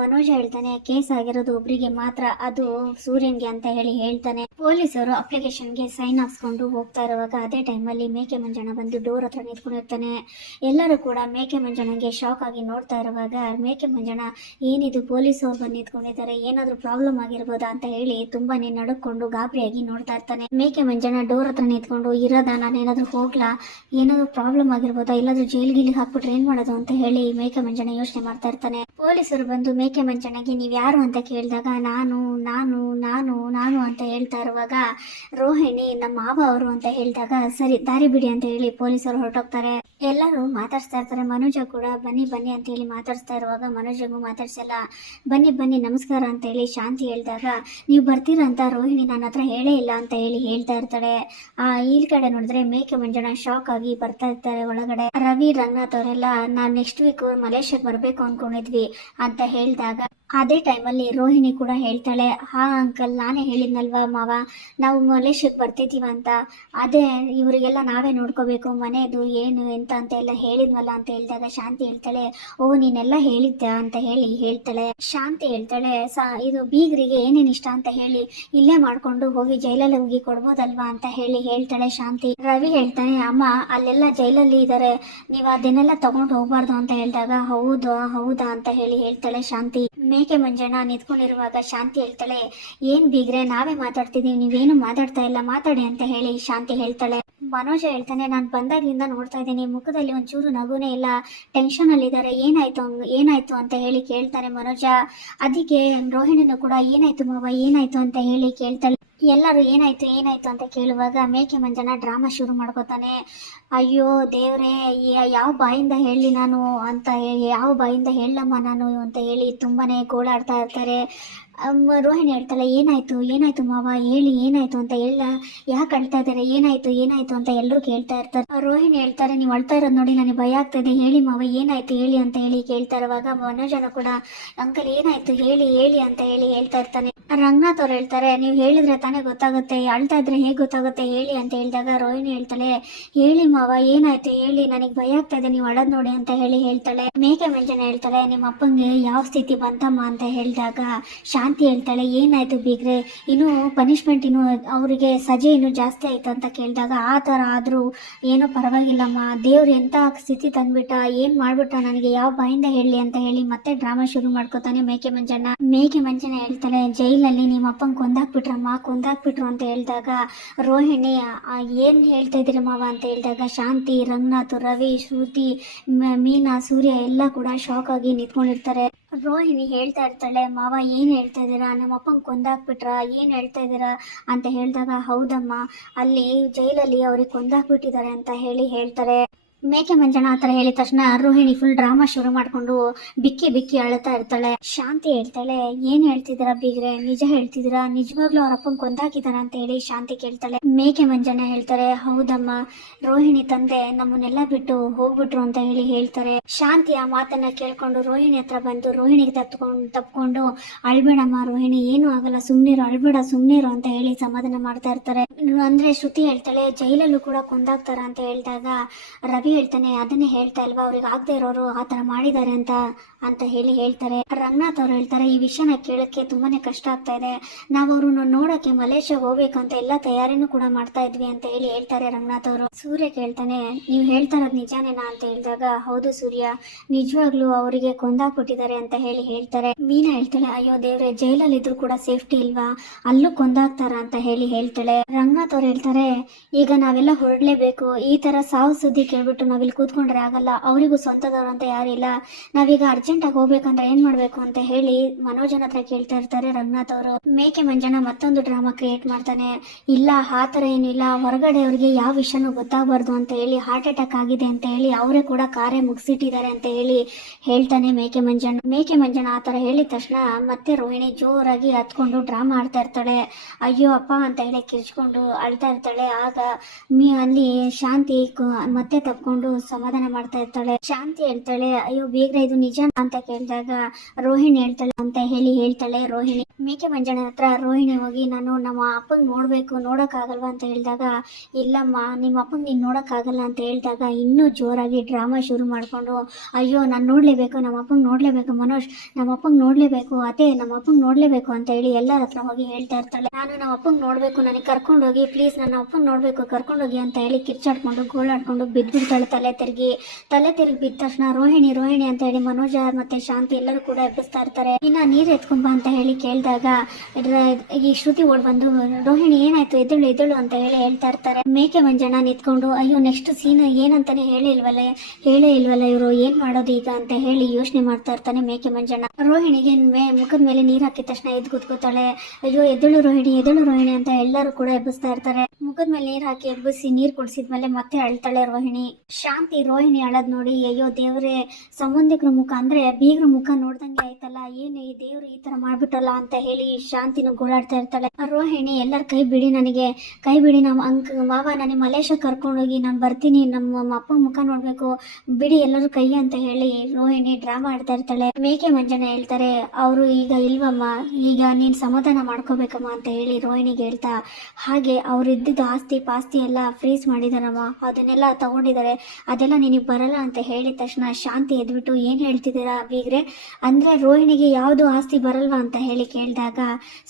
ಮನೋಜ ಹೇಳ್ತಾನೆ, ಕೇಸ್ ಆಗಿರೋದು ಒಬ್ರಿಗೆ ಮಾತ್ರ, ಅದು ಸೂರ್ಯನ್ಗೆ ಅಂತ ಹೇಳಿ ಹೇಳ್ತಾನೆ. ಪೊಲೀಸರು ಅಪ್ಲಿಕೇಶನ್ಗೆ ಸೈನ್ ಹಾಕ್ಸ್ಕೊಂಡು ಹೋಗ್ತಾ ಇರುವಾಗ ಅದೇ ಟೈಮಲ್ಲಿ ಮೇಕೆ ಮಂಜಣ್ಣ ಬಂದು ಡೋರ್ ಹತ್ರ ನಿಂತ್ಕೊಂಡಿರ್ತಾನೆ. ಎಲ್ಲರೂ ಕೂಡ ಮೇಕೆ ಮಂಜಣ್ಣಗೆ ಶಾಕ್ ಆಗಿ ನೋಡ್ತಾ ಇರುವಾಗ ಮೇಕೆ ಮಂಜಣ್ಣ, ಏನಿದು ಪೊಲೀಸ್ ಅವ್ರು ಬಂದು ನಿಂತ್ಕೊಂಡಿದ್ದಾರೆ, ಏನಾದರೂ ಪ್ರಾಬ್ಲಮ್ ಆಗಿರ್ಬೋದಾ? ಅಂತ ಹೇಳಿ ತುಂಬಾನೇ ನಡ್ಕೊಂಡು ಗಾಬರಿಯಾಗಿ ನೋಡ್ತಾ ಇರ್ತಾನೆ. ಮೇಕೆ ಮಂಜಣ್ಣ ಡೋರ್ ಹತ್ರ ನಿಂತ್ಕೊಂಡು, ಇರೋದ? ನಾನೇನಾದ್ರೂ ಹೋಗ್ಲಾ? ಏನಾದರೂ ಪ್ರಾಬ್ಲಮ್ ಆಗಿರ್ಬೋದಾ? ಇಲ್ಲಾದ್ರೂ ಜೈಲ್ ಗಿಲ್ ಹಾಕ್ಬಿಟ್ರೆ ಏನ್ ಮಾಡೋದು? ಅಂತ ಹೇಳಿ ಮೇಕೆ ಮಂಜಣ್ಣ ಯೋಚನೆ ಮಾಡ್ತಾ ಇರ್ತಾನೆ. ಪೊಲೀಸರು ಬಂದು ಮೇಕೆ ಮಂಜಣ್ಣಗೆ ನೀವು ಯಾರು ಅಂತ ಕೇಳಿದಾಗ, ನಾನು ನಾನು ನಾನು ನಾನು ಅಂತ ಹೇಳ್ತಾ ಇರುವಾಗ, ರೋಹಿಣಿ, ನಮ್ಮ ಮಾವ ಅವರು ಅಂತ ಹೇಳಿದಾಗ, ಸರಿ, ದಾರಿ ಬಿಡಿ ಅಂತ ಹೇಳಿ ಪೊಲೀಸರು ಹೊರಟೋಗ್ತಾರೆ. ಎಲ್ಲರೂ ಮಾತಾಡ್ಸ್ತಾ ಇರ್ತಾರೆ. ಮನೋಜ ಕೂಡ ಬನ್ನಿ ಬನ್ನಿ ಅಂತ ಹೇಳಿ ಮಾತಾಡ್ಸ್ತಾ ಇರುವಾಗ, ಮನೋಜಗೂ ಮಾತಾಡ್ಸಲ್ಲ. ಬನ್ನಿ ಬನ್ನಿ, ನಮಸ್ಕಾರ ಅಂತ ಹೇಳಿ ಶಾಂತಿ ಹೇಳಿದಾಗ, ನೀವು ಬರ್ತೀರಾ ಅಂತ ರೋಹಿಣಿ ನನ್ನ ಹತ್ರ ಹೇಳೇ ಇಲ್ಲ ಅಂತ ಹೇಳಿ ಹೇಳ್ತಾ ಇರ್ತಾಳೆ. ಆ, ಈ ಕಡೆ ನೋಡಿದ್ರೆ ಮೇಕೆ ಮಂಜಣ್ಣ ಶಾಕ್ ಆಗಿ ಬರ್ತಾ ಇರ್ತಾರೆ ಒಳಗಡೆ. ರವಿ, ರಂಗನಾಥ್ ಅವರೆಲ್ಲ, ನಾನ್ ನೆಕ್ಸ್ಟ್ ವೀಕ್ ಮಲೇಷ್ಯಾಗೆ ಬರಬೇಕು ಅನ್ಕೊಂಡಿದ್ವಿ ಅಂತ ಹೇಳಿದಾಗ ಅದೇ ಟೈಮಲ್ಲಿ ರೋಹಿಣಿ ಕೂಡ ಹೇಳ್ತಾಳೆ, ಹಾ ಅಂಕಲ್ ನಾನೇ ಹೇಳಿದ್ನಲ್ವಾ ಮಾವ, ನಾವು ಮಲೇಷ್ಯಕ್ಕೆ ಬರ್ತಿದ್ದೀವ ಅಂತ. ಅದೇ ಇವರಿಗೆಲ್ಲ ನಾವೇ ನೋಡ್ಕೋಬೇಕು, ಮನೆದು ಏನು, ಎಂತ ಅಂತ ಎಲ್ಲ ಹೇಳಿದ್ವಲ್ಲ ಅಂತ ಹೇಳಿದಾಗ ಶಾಂತಿ ಹೇಳ್ತಾಳೆ, ಓ, ನೀನೆಲ್ಲ ಹೇಳಿದ್ದ ಅಂತ ಹೇಳಿ ಹೇಳ್ತಾಳೆ. ಶಾಂತಿ ಹೇಳ್ತಾಳೆ, ಸಾ, ಇದು ಬೀಗರಿಗೆ ಏನೇನು ಇಷ್ಟ ಅಂತ ಹೇಳಿ, ಇಲ್ಲೇ ಮಾಡ್ಕೊಂಡು ಹೋಗಿ ಜೈಲಲ್ಲಿ ಹೋಗಿ ಕೊಡ್ಬೋದಲ್ವಾ ಅಂತ ಹೇಳಿ ಹೇಳ್ತಾಳೆ ಶಾಂತಿ. ರವಿ ಹೇಳ್ತಾನೆ, ಅಮ್ಮ, ಅಲ್ಲೆಲ್ಲ ಜೈಲಲ್ಲಿ ಇದ್ದಾರೆ ನೀವು ಅದನ್ನೆಲ್ಲ ತಗೊಂಡು ಹೋಗ್ಬಾರ್ದು ಅಂತ ಹೇಳಿದಾಗ, ಹೌದು, ಹೌದಾ? ಅಂತ ಹೇಳಿ ಹೇಳ್ತಾಳೆ ಶಾಂತಿ. ಮೇಕೆ ಮಂಜಣ್ಣ ನಿಂತ್ಕೊಂಡಿರುವಾಗ ಶಾಂತಿ ಹೇಳ್ತಾಳೆ, ಏನ್ ಬೀಗ್ರೆ, ನಾವೇ ಮಾತಾಡ್ತಿದೀವಿ, ನೀವೇನು ಮಾತಾಡ್ತಾ ಇಲ್ಲ, ಮಾತಾಡಿ ಅಂತ ಹೇಳಿ ಶಾಂತಿ ಹೇಳ್ತಾಳೆ. ಮನೋಜ ಹೇಳ್ತಾನೆ, ನಾನು ಬಂದಾಗ್ಲಿಂದ ನೋಡ್ತಾ ಇದ್ದೀನಿ, ಮುಖದಲ್ಲಿ ಒಂಚೂರು ನಗುನೇ ಇಲ್ಲ ಟೆನ್ಷನ್ ಅಲ್ಲಿ ಇದ್ದಾರೆ, ಏನಾಯ್ತು ಏನಾಯ್ತು ಅಂತ ಹೇಳಿ ಕೇಳ್ತಾನೆ ಮನೋಜ. ಅದಕ್ಕೆ ರೋಹಿಣಿನೂ ಕೂಡ, ಏನಾಯ್ತು ಮಾವ, ಏನಾಯ್ತು? ಅಂತ ಹೇಳಿ ಕೇಳ್ತಾಳೆ. ಎಲ್ಲರೂ ಏನಾಯ್ತು ಏನಾಯ್ತು ಅಂತ ಕೇಳುವಾಗ ಮೇಕೆ ಮಂಜನ ಡ್ರಾಮಾ ಶುರು ಮಾಡ್ಕೋತಾನೆ, ಅಯ್ಯೋ ದೇವ್ರೇ ಯಾವ ಬಾಯಿಂದ ಹೇಳಿ ನಾನು? ಅಂತ ಯಾವ ಬಾಯಿಂದ ಹೇಳಮ್ಮ ನಾನು? ಅಂತ ಹೇಳಿ ತುಂಬಾನೇ ಗೋಳಾಡ್ತಾ ಇರ್ತಾರೆ. ರೋಹಿಣಿ ಹೇಳ್ತಾಳೆ ಏನಾಯ್ತು ಏನಾಯ್ತು ಮಾವ? ಹೇಳಿ, ಏನಾಯ್ತು ಅಂತ ಎಲ್ಲ ಯಾಕೆ ಅಳ್ತಾ ಇದ್ದಾರೆ? ಏನಾಯ್ತು ಏನಾಯ್ತು ಅಂತ ಎಲ್ಲರೂ ಕೇಳ್ತಾ ಇರ್ತಾರೆ. ರೋಹಿಣಿ ಹೇಳ್ತಾರೆ, ನೀವು ಅಳ್ತಾ ಇರೋದು ನೋಡಿ, ನನಗೆ ಭಯ ಆಗ್ತದೆ. ಹೇಳಿ ಮಾವ, ಏನಾಯ್ತು, ಹೇಳಿ ಅಂತ ಹೇಳಿ ಕೇಳ್ತಾ ಇರುವಾಗ ಮನೋಜನ ಕೂಡ, ಅಂಕಲ್, ಏನಾಯ್ತು? ಹೇಳಿ ಹೇಳಿ ಅಂತ ಹೇಳಿ ಹೇಳ್ತಾ ಇರ್ತಾನೆ. ರಂಗನಾಥ್ ಅವ್ರು ಹೇಳ್ತಾರೆ, ನೀವು ಹೇಳಿದ್ರೆ ತಾನೇ ಗೊತ್ತಾಗುತ್ತೆ. ಅಳ್ತಾ ಇದ್ರೆ ಹೇಗೆ ಗೊತ್ತಾಗುತ್ತೆ? ಹೇಳಿ ಅಂತ ಹೇಳಿದಾಗ ರೋಹಿಣಿ ಹೇಳ್ತಾಳೆ, ಹೇಳಿ ಮಾವ, ಏನಾಯ್ತು? ಹೇಳಿ, ನನಗೆ ಭಯ ಆಗ್ತದೆ. ನೀವು ಅಳದ್ ನೋಡಿ ಅಂತ ಹೇಳಿ ಹೇಳ್ತಾಳೆ. ಮೇಕೆ ಮಂಜನ ಹೇಳ್ತಾಳೆ, ನಿಮ್ಮ ಅಪ್ಪಂಗೆ ಯಾವ ಸ್ಥಿತಿ ಬಂತಮ್ಮ? ಅಂತ ಹೇಳಿದಾಗ, ಶಾಂತಿ ಹೇಳ್ತಾಳೆ, ಏನಾಯ್ತು ಬೀಗ್ರೆ? ಇನ್ನು ಪನಿಷ್ಮೆಂಟ್ ಇನ್ನು ಅವರಿಗೆ ಸಜೆ ಇನ್ನು ಜಾಸ್ತಿ ಆಯ್ತು ಅಂತ ಕೇಳಿದಾಗ, ಆ ಥರ ಆದರೂ ಏನೋ ಪರವಾಗಿಲ್ಲಮ್ಮ. ದೇವ್ರು ಎಂಥ ಸ್ಥಿತಿ ತಂದ್ಬಿಟ್ಟ, ಏನು ಮಾಡ್ಬಿಟ್ಟ ನನಗೆ? ಯಾವ ಬಾಯಿಂದ ಹೇಳಿ ಅಂತ ಹೇಳಿ ಮತ್ತೆ ಡ್ರಾಮಾ ಶುರು ಮಾಡ್ಕೋತಾನೆ ಮೇಕೆ ಮಂಜಣ್ಣ. ಮೇಕೆ ಮಂಜಣ್ಣ ಹೇಳ್ತಾಳೆ, ಜೈಲಲ್ಲಿ ನಿಮ್ಮ ಅಪ್ಪನ ಕೊಂದಾಕ್ಬಿಟ್ರಮ್ಮ, ಕೊಂದಾಕ್ಬಿಟ್ರು ಅಂತ ಹೇಳಿದಾಗ, ರೋಹಿಣಿ ಏನು ಹೇಳ್ತಾ ಇದ್ದೀರಿ ಮಾವ? ಅಂತ ಹೇಳಿದಾಗ, ಶಾಂತಿ, ರಂಗನಾಥ್, ರವಿ, ಶ್ರುತಿ ಮೀನಾ, ಸೂರ್ಯ ಎಲ್ಲ ಕೂಡ ಶಾಕ್ ಆಗಿ ನಿಂತ್ಕೊಂಡಿರ್ತಾರೆ. ರೋಹಿಣಿ ಹೇಳ್ತಾ ಇರ್ತಾಳೆ, ಮಾವ, ಏನ್ ಹೇಳ್ತಾ ಇದ್ದೀರಾ? ಅಪ್ಪಂಗೆ ಕೊಂದಾಕ್ಬಿಟ್ರ? ಏನ್ ಹೇಳ್ತಾ ಇದ್ದೀರಾ? ಅಂತ ಹೇಳಿದಾಗ, ಹೌದಮ್ಮ, ಅಲ್ಲಿ ಜೈಲಲ್ಲಿ ಅವ್ರಿಗೆ ಕೊಂದಾಕ್ಬಿಟ್ಟಿದ್ದಾರೆ ಅಂತ ಹೇಳಿ ಹೇಳ್ತಾರೆ. ಮೇಕೆ ಮಂಜಣ್ಣ ಆ ಥರ ಹೇಳಿದ ತಕ್ಷಣ ರೋಹಿಣಿ ಫುಲ್ ಡ್ರಾಮಾ ಶುರು ಮಾಡ್ಕೊಂಡು ಬಿಕ್ಕಿ ಬಿಕ್ಕಿ ಅಳ್ತಾ ಇರ್ತಾಳೆ. ಶಾಂತಿ ಹೇಳ್ತಾಳೆ, ಏನ್ ಹೇಳ್ತಿದ್ದೀರಾ ಬೀಗ್ರೆ? ನಿಜ ಹೇಳ್ತಿದ್ದೀರಾ? ನಿಜವಾಗ್ಲೂ ಅವ್ರ ಅಪ್ಪನ್ ಕೊಂದಾಕಿದಾನ ಅಂತ ಹೇಳಿ ಶಾಂತಿ ಕೇಳ್ತಾಳೆ. ಮೇಕೆ ಮಂಜಣ್ಣ ಹೇಳ್ತಾರೆ, ಹೌದಮ್ಮ, ರೋಹಿಣಿ ತಂದೆ ನಮ್ಮನ್ನೆಲ್ಲ ಬಿಟ್ಟು ಹೋಗ್ಬಿಟ್ರು ಅಂತ ಹೇಳಿ ಹೇಳ್ತಾರೆ. ಶಾಂತಿ ಆ ಮಾತನ್ನ ಕೇಳ್ಕೊಂಡು ರೋಹಿಣಿ ಹತ್ರ ಬಂದು ರೋಹಿಣಿಗೆ ತತ್ಕೊಂಡು ತಪ್ಕೊಂಡು, ಅಳ್ಬೇಡಮ್ಮ ರೋಹಿಣಿ, ಏನು ಆಗಲ್ಲ, ಸುಮ್ನಿರು, ಅಳ್ಬೇಡ, ಸುಮ್ನಿರು ಅಂತ ಹೇಳಿ ಸಮಾಧಾನ ಮಾಡ್ತಾ ಇರ್ತಾರೆ. ಅಂದ್ರೆ ಶ್ರುತಿ ಹೇಳ್ತಾಳೆ, ಜೈಲಲ್ಲೂ ಕೂಡ ಕೊಂದಾಗ್ತಾರ ಅಂತ ಹೇಳಿದಾಗ, ರವಿ ಹೇಳ್ತಾನೆ, ಅದನ್ನೇ ಹೇಳ್ತಾ ಇಲ್ವಾ? ಅವ್ರಿಗೆ ಆಗದೆ ಇರೋರು ಆ ತರ ಮಾಡಿದ್ದಾರೆ ಅಂತ ಅಂತ ಹೇಳಿ ಹೇಳ್ತಾರೆ. ರಂಗನಾಥ್ ಅವ್ರು ಹೇಳ್ತಾರೆ, ಈ ವಿಷಯನ ಕೇಳಕ್ಕೆ ತುಂಬಾನೇ ಕಷ್ಟ ಆಗ್ತಾ ಇದೆ. ನಾವು ಅವ್ರನ್ನ ನೋಡಕ್ಕೆ ಹೋಗ್ಬೇಕು ಅಂತ ಎಲ್ಲ ತಯಾರಿನೂ ಕೂಡ ಮಾಡ್ತಾ ಇದ್ವಿ ಅಂತ ಹೇಳಿ ಹೇಳ್ತಾರೆ ರಂಗನಾಥ್ ಅವರು. ಸೂರ್ಯ ಕೇಳ್ತಾನೆ, ನೀವು ಹೇಳ್ತಾ ಇರೋದು ನಿಜಾನೇನಾ ಅಂತ ಹೇಳಿದಾಗ, ಹೌದು ಸೂರ್ಯ, ನಿಜವಾಗ್ಲೂ ಅವರಿಗೆ ಕೊಂದಾಕ್ಬಿಟ್ಟಿದ್ದಾರೆ ಅಂತ ಹೇಳಿ ಹೇಳ್ತಾರೆ. ಮೀನಾ ಹೇಳ್ತಾಳೆ, ಅಯ್ಯೋ ದೇವ್ರೆ ಜೈಲಲ್ಲಿ ಇದ್ರು ಕೂಡ ಸೇಫ್ಟಿ ಇಲ್ವಾ? ಅಲ್ಲೂ ಕೊಂದಾಕ್ತಾರ ಅಂತ ಹೇಳಿ ಹೇಳ್ತಾಳೆ. ರಂಗನಾಥ್ ಅವ್ರು ಹೇಳ್ತಾರೆ, ಈಗ ನಾವೆಲ್ಲ ಹೊರಡ್ಲೇಬೇಕು, ಈ ತರ ಸಾವು ಸುದ್ದಿ ಕೇಳ್ಬಿಟ್ಟು ನಾವಿಲ್ಲಿ ಕೂತ್ಕೊಂಡ್ರೆ ಆಗಲ್ಲ. ಅವರಿಗೂ ಸ್ವಂತದವ್ರು ಅಂತ ಯಾರಿಲ್ಲ ನಾವೀಗ ಅರ್ಜೆಂಟ್ ಆಗಿ ಹೋಗ್ಬೇಕಂದ್ರೆ ಏನ್ ಮಾಡ್ಬೇಕು ಅಂತ ಹೇಳಿ ಮನೋಜನ ಹತ್ರ ಕೇಳ್ತಾ ಇರ್ತಾರೆ ರಂಗನಾಥ್ ಅವರು. ಮೇಕೆ ಮಂಜನ ಮತ್ತೊಂದು ಡ್ರಾಮಾ ಕ್ರಿಯೇಟ್ ಮಾಡ್ತಾನೆ. ಇಲ್ಲ, ಆ ಥರ ಏನಿಲ್ಲ ಹೊರಗಡೆ ಅವ್ರಿಗೆ ಯಾವ ವಿಷಯನೂ ಗೊತ್ತಾಗಬಾರ್ದು ಅಂತ ಹೇಳಿ ಹಾರ್ಟ್ ಅಟ್ಯಾಕ್ ಆಗಿದೆ ಅಂತ ಹೇಳಿ ಅವರೇ ಕೂಡ ಕಾರ್ಯ ಮುಗಿಸಿಟ್ಟಿದ್ದಾರೆ ಅಂತ ಹೇಳಿ ಹೇಳ್ತಾನೆ ಮೇಕೆ ಮಂಜಣ್ಣ. ಮೇಕೆ ಮಂಜನ ಆ ಥರ ಹೇಳಿದ ತಕ್ಷಣ ಮತ್ತೆ ರೋಹಿಣಿ ಜೋರಾಗಿ ಹತ್ಕೊಂಡು ಡ್ರಾಮಾ ಆಡ್ತಾ ಇರ್ತಾಳೆ. ಅಯ್ಯೋ, ಅಪ್ಪ ಅಂತ ಹೇಳಿ ಕಿರ್ಚ್ಕೊಂಡು ಅಳ್ತಾ ಇರ್ತಾಳೆ. ಆಗ ಮೀ ಅಲ್ಲಿ ಶಾಂತಿ ಮತ್ತೆ ತಪ್ಕೊಂಡು ಸಮಾಧಾನ ಮಾಡ್ತಾ ಇರ್ತಾಳೆ. ಶಾಂತಿ ಹೇಳ್ತಾಳೆ, ಅಯ್ಯೋ, ಬೇಗ ಇದು ನಿಜ ಅಂತ ಕೇಳಿದಾಗ ರೋಹಿಣಿ ಹೇಳ್ತಾಳೆ ಅಂತ ಹೇಳಿ ಹೇಳ್ತಾಳೆ ರೋಹಿಣಿ. ಮೇಕೆ ಮಂಜಣ್ಣ ಹತ್ರ ರೋಹಿಣಿ ಹೋಗಿ, ನಾನು ನಮ್ಮ ಅಪ್ಪನ್ ನೋಡ್ಬೇಕು, ನೋಡೋಕ್ಕಾಗಲ್ವಾ? ಅಂತ ಹೇಳಿದಾಗ, ಇಲ್ಲಮ್ಮ, ನಿಮ್ಮ ಅಪ್ಪಂಗೆ ನೀನು ನೋಡೋಕ್ಕಾಗಲ್ಲ ಅಂತ ಹೇಳಿದಾಗ ಇನ್ನೂ ಜೋರಾಗಿ ಡ್ರಾಮಾ ಶುರು ಮಾಡ್ಕೊಂಡು, ಅಯ್ಯೋ, ನಾನು ನೋಡಲೇಬೇಕು, ನಮ್ಮ ಅಪ್ಪಂಗೆ ನೋಡಲೇಬೇಕು ಮನೋಜ್, ನಮ್ಮ ಅಪ್ಪಂಗೆ ನೋಡಲೇಬೇಕು ಅದೇ ನಮ್ಮ ಅಪ್ಪಂಗೆ ನೋಡಲೇಬೇಕು ಅಂತ ಹೇಳಿ ಎಲ್ಲರ ಹತ್ರ ಹೋಗಿ ಹೇಳ್ತಾ ಇರ್ತಾಳೆ. ನಾನು ನಮ್ಮ ಅಪ್ಪಂಗೆ ನೋಡಬೇಕು, ನನಗೆ ಕರ್ಕೊಂಡೋಗಿ, ಪ್ಲೀಸ್ ನನ್ನ ಅಪ್ಪಂಗೆ ನೋಡಬೇಕು, ಕರ್ಕೊಂಡೋಗಿ ಅಂತ ಹೇಳಿ ಕಿರ್ಚಾಡ್ಕೊಂಡು, ಗೋಳಾಡ್ಕೊಂಡು ಬಿದ್ದುಬಿಡ್ತಾಳೆ ತಲೆ ತಿರುಗಿ ತಲೆ ತಿರುಗಿ ಬಿದ್ದ ತಕ್ಷಣ ರೋಹಿಣಿ ರೋಹಿಣಿ ಅಂತ ಹೇಳಿ ಮನೋಜ ಮತ್ತೆ ಶಾಂತಿ ಎಲ್ಲರೂ ಕೂಡ ಎಬ್ಬಿಸ್ತಾ ಇರ್ತಾರೆ. ಇನ್ನ ನೀರ್ ಎತ್ಕೊಂಬ ಅಂತ ಹೇಳಿ ಕೇಳಿದಾಗ ಈ ಶ್ರುತಿ ಓಡ್ ಬಂದು ರೋಹಿಣಿ ಏನಾಯ್ತು, ಎದ್ದಳು ಎದ್ದಳು ಅಂತ ಹೇಳಿ ಹೇಳ್ತಾ ಇರ್ತಾರೆ. ಮೇಕೆ ಮಂಜಣ್ಣ ನಿಂತ್ಕೊಂಡು, ಅಯ್ಯೋ ನೆಕ್ಸ್ಟ್ ಸೀನ್ ಏನಂತಾನೆ ಹೇಳಿ ಇಲ್ವಲ್ಲ, ಹೇಳೇ ಇಲ್ವಲ್ಲ ಇವರು, ಏನ್ ಮಾಡೋದು ಈಗ? ಅಂತ ಹೇಳಿ ಯೋಚನೆ ಮಾಡ್ತಾ ಇರ್ತಾನೆ ಮೇಕೆ ಮಂಜಣ್ಣ. ರೋಹಿಣಿಗೆ ಮುಖದ ಮೇಲೆ ನೀರ್ ಹಾಕಿದ ತಕ್ಷಣ ಎದ್ದು ಕುತ್ಕೋತಾಳೆ. ಅಯ್ಯೋ, ಎದ್ದಳು ರೋಹಿಣಿ ಎದುಳು ರೋಹಿಣಿ ಅಂತ ಎಲ್ಲರೂ ಕೂಡ ಎಬ್ಬಿಸ್ತಾ ಇರ್ತಾರೆ. ಮುಖದ ಮೇಲೆ ನೀರ್ ಹಾಕಿ ಎಬ್ಬಿಸಿ ನೀರ್ ಕುಡಿಸಿದ್ಮೇಲೆ ಮತ್ತೆ ಅಳ್ತಾಳೆ ರೋಹಿಣಿ. ಶಾಂತಿ ರೋಹಿಣಿ ಅಳದ್ ನೋಡಿ, ಅಯ್ಯೋ ದೇವ್ರೆ ಸಂಬಂಧಿಕರ ಮುಖ ಅಂದ್ರೆ ಬೀಗ್ರ ಮುಖ ನೋಡ್ದಂಗೆ ಆಯ್ತಲ್ಲ, ಏನು ಈ ದೇವ್ರು ಈ ತರ ಮಾಡ್ಬಿಟ್ಟಲ್ಲ ಅಂತ ಹೇಳಿ ಶಾಂತಿನ ಗೋಳಾಡ್ತಾ ಇರ್ತಾಳೆ. ರೋಹಿಣಿ ಎಲ್ಲರ ಕೈ ಬಿಡಿ ನನಗೆ, ಕೈ ಬಿಡಿ ನಮ್ಮ ಅಂಕ್, ಮಾವ ನನಗೆ ಮಲೇಶ ಕರ್ಕೊಂಡೋಗಿ ನಾನು ಬರ್ತೀನಿ, ನಮ್ಮ ಅಪ್ಪ ಮುಖ ನೋಡ್ಬೇಕು, ಬಿಡಿ ಎಲ್ಲರೂ ಕೈ ಅಂತ ಹೇಳಿ ರೋಹಿಣಿ ಡ್ರಾಮಾ ಆಡ್ತಾ ಇರ್ತಾಳೆ. ಮೇಕೆ ಮಂಜನ ಹೇಳ್ತಾರೆ, ಅವರು ಈಗ ಇಲ್ವಮ್ಮ, ಈಗ ನೀನ್ ಸಮಾಧಾನ ಮಾಡ್ಕೋಬೇಕಮ್ಮ ಅಂತ ಹೇಳಿ ರೋಹಿಣಿಗೆ ಹೇಳ್ತಾ, ಹಾಗೆ ಅವ್ರು ಇದ್ದಿದ್ದು ಆಸ್ತಿ ಪಾಸ್ತಿ ಎಲ್ಲ ಫ್ರೀಸ್ ಮಾಡಿದಾರಮ್ಮ, ಅದನ್ನೆಲ್ಲ ತಗೊಂಡಿದ್ದಾರೆ ಅದೆಲ್ಲ ನಿನಗೆ ಬರಲ್ಲ ಅಂತ ಹೇಳಿದ ತಕ್ಷಣ ಶಾಂತಿ ಎದ್ಬಿಟ್ಟು ಏನು ಹೇಳ್ತಿದ್ದೀರಾ ಬೀಗ್ರೆ ಅಂದರೆ ರೋಹಿಣಿಗೆ ಯಾವುದು ಆಸ್ತಿ ಬರಲ್ವಾ ಅಂತ ಹೇಳಿ ಕೇಳಿದಾಗ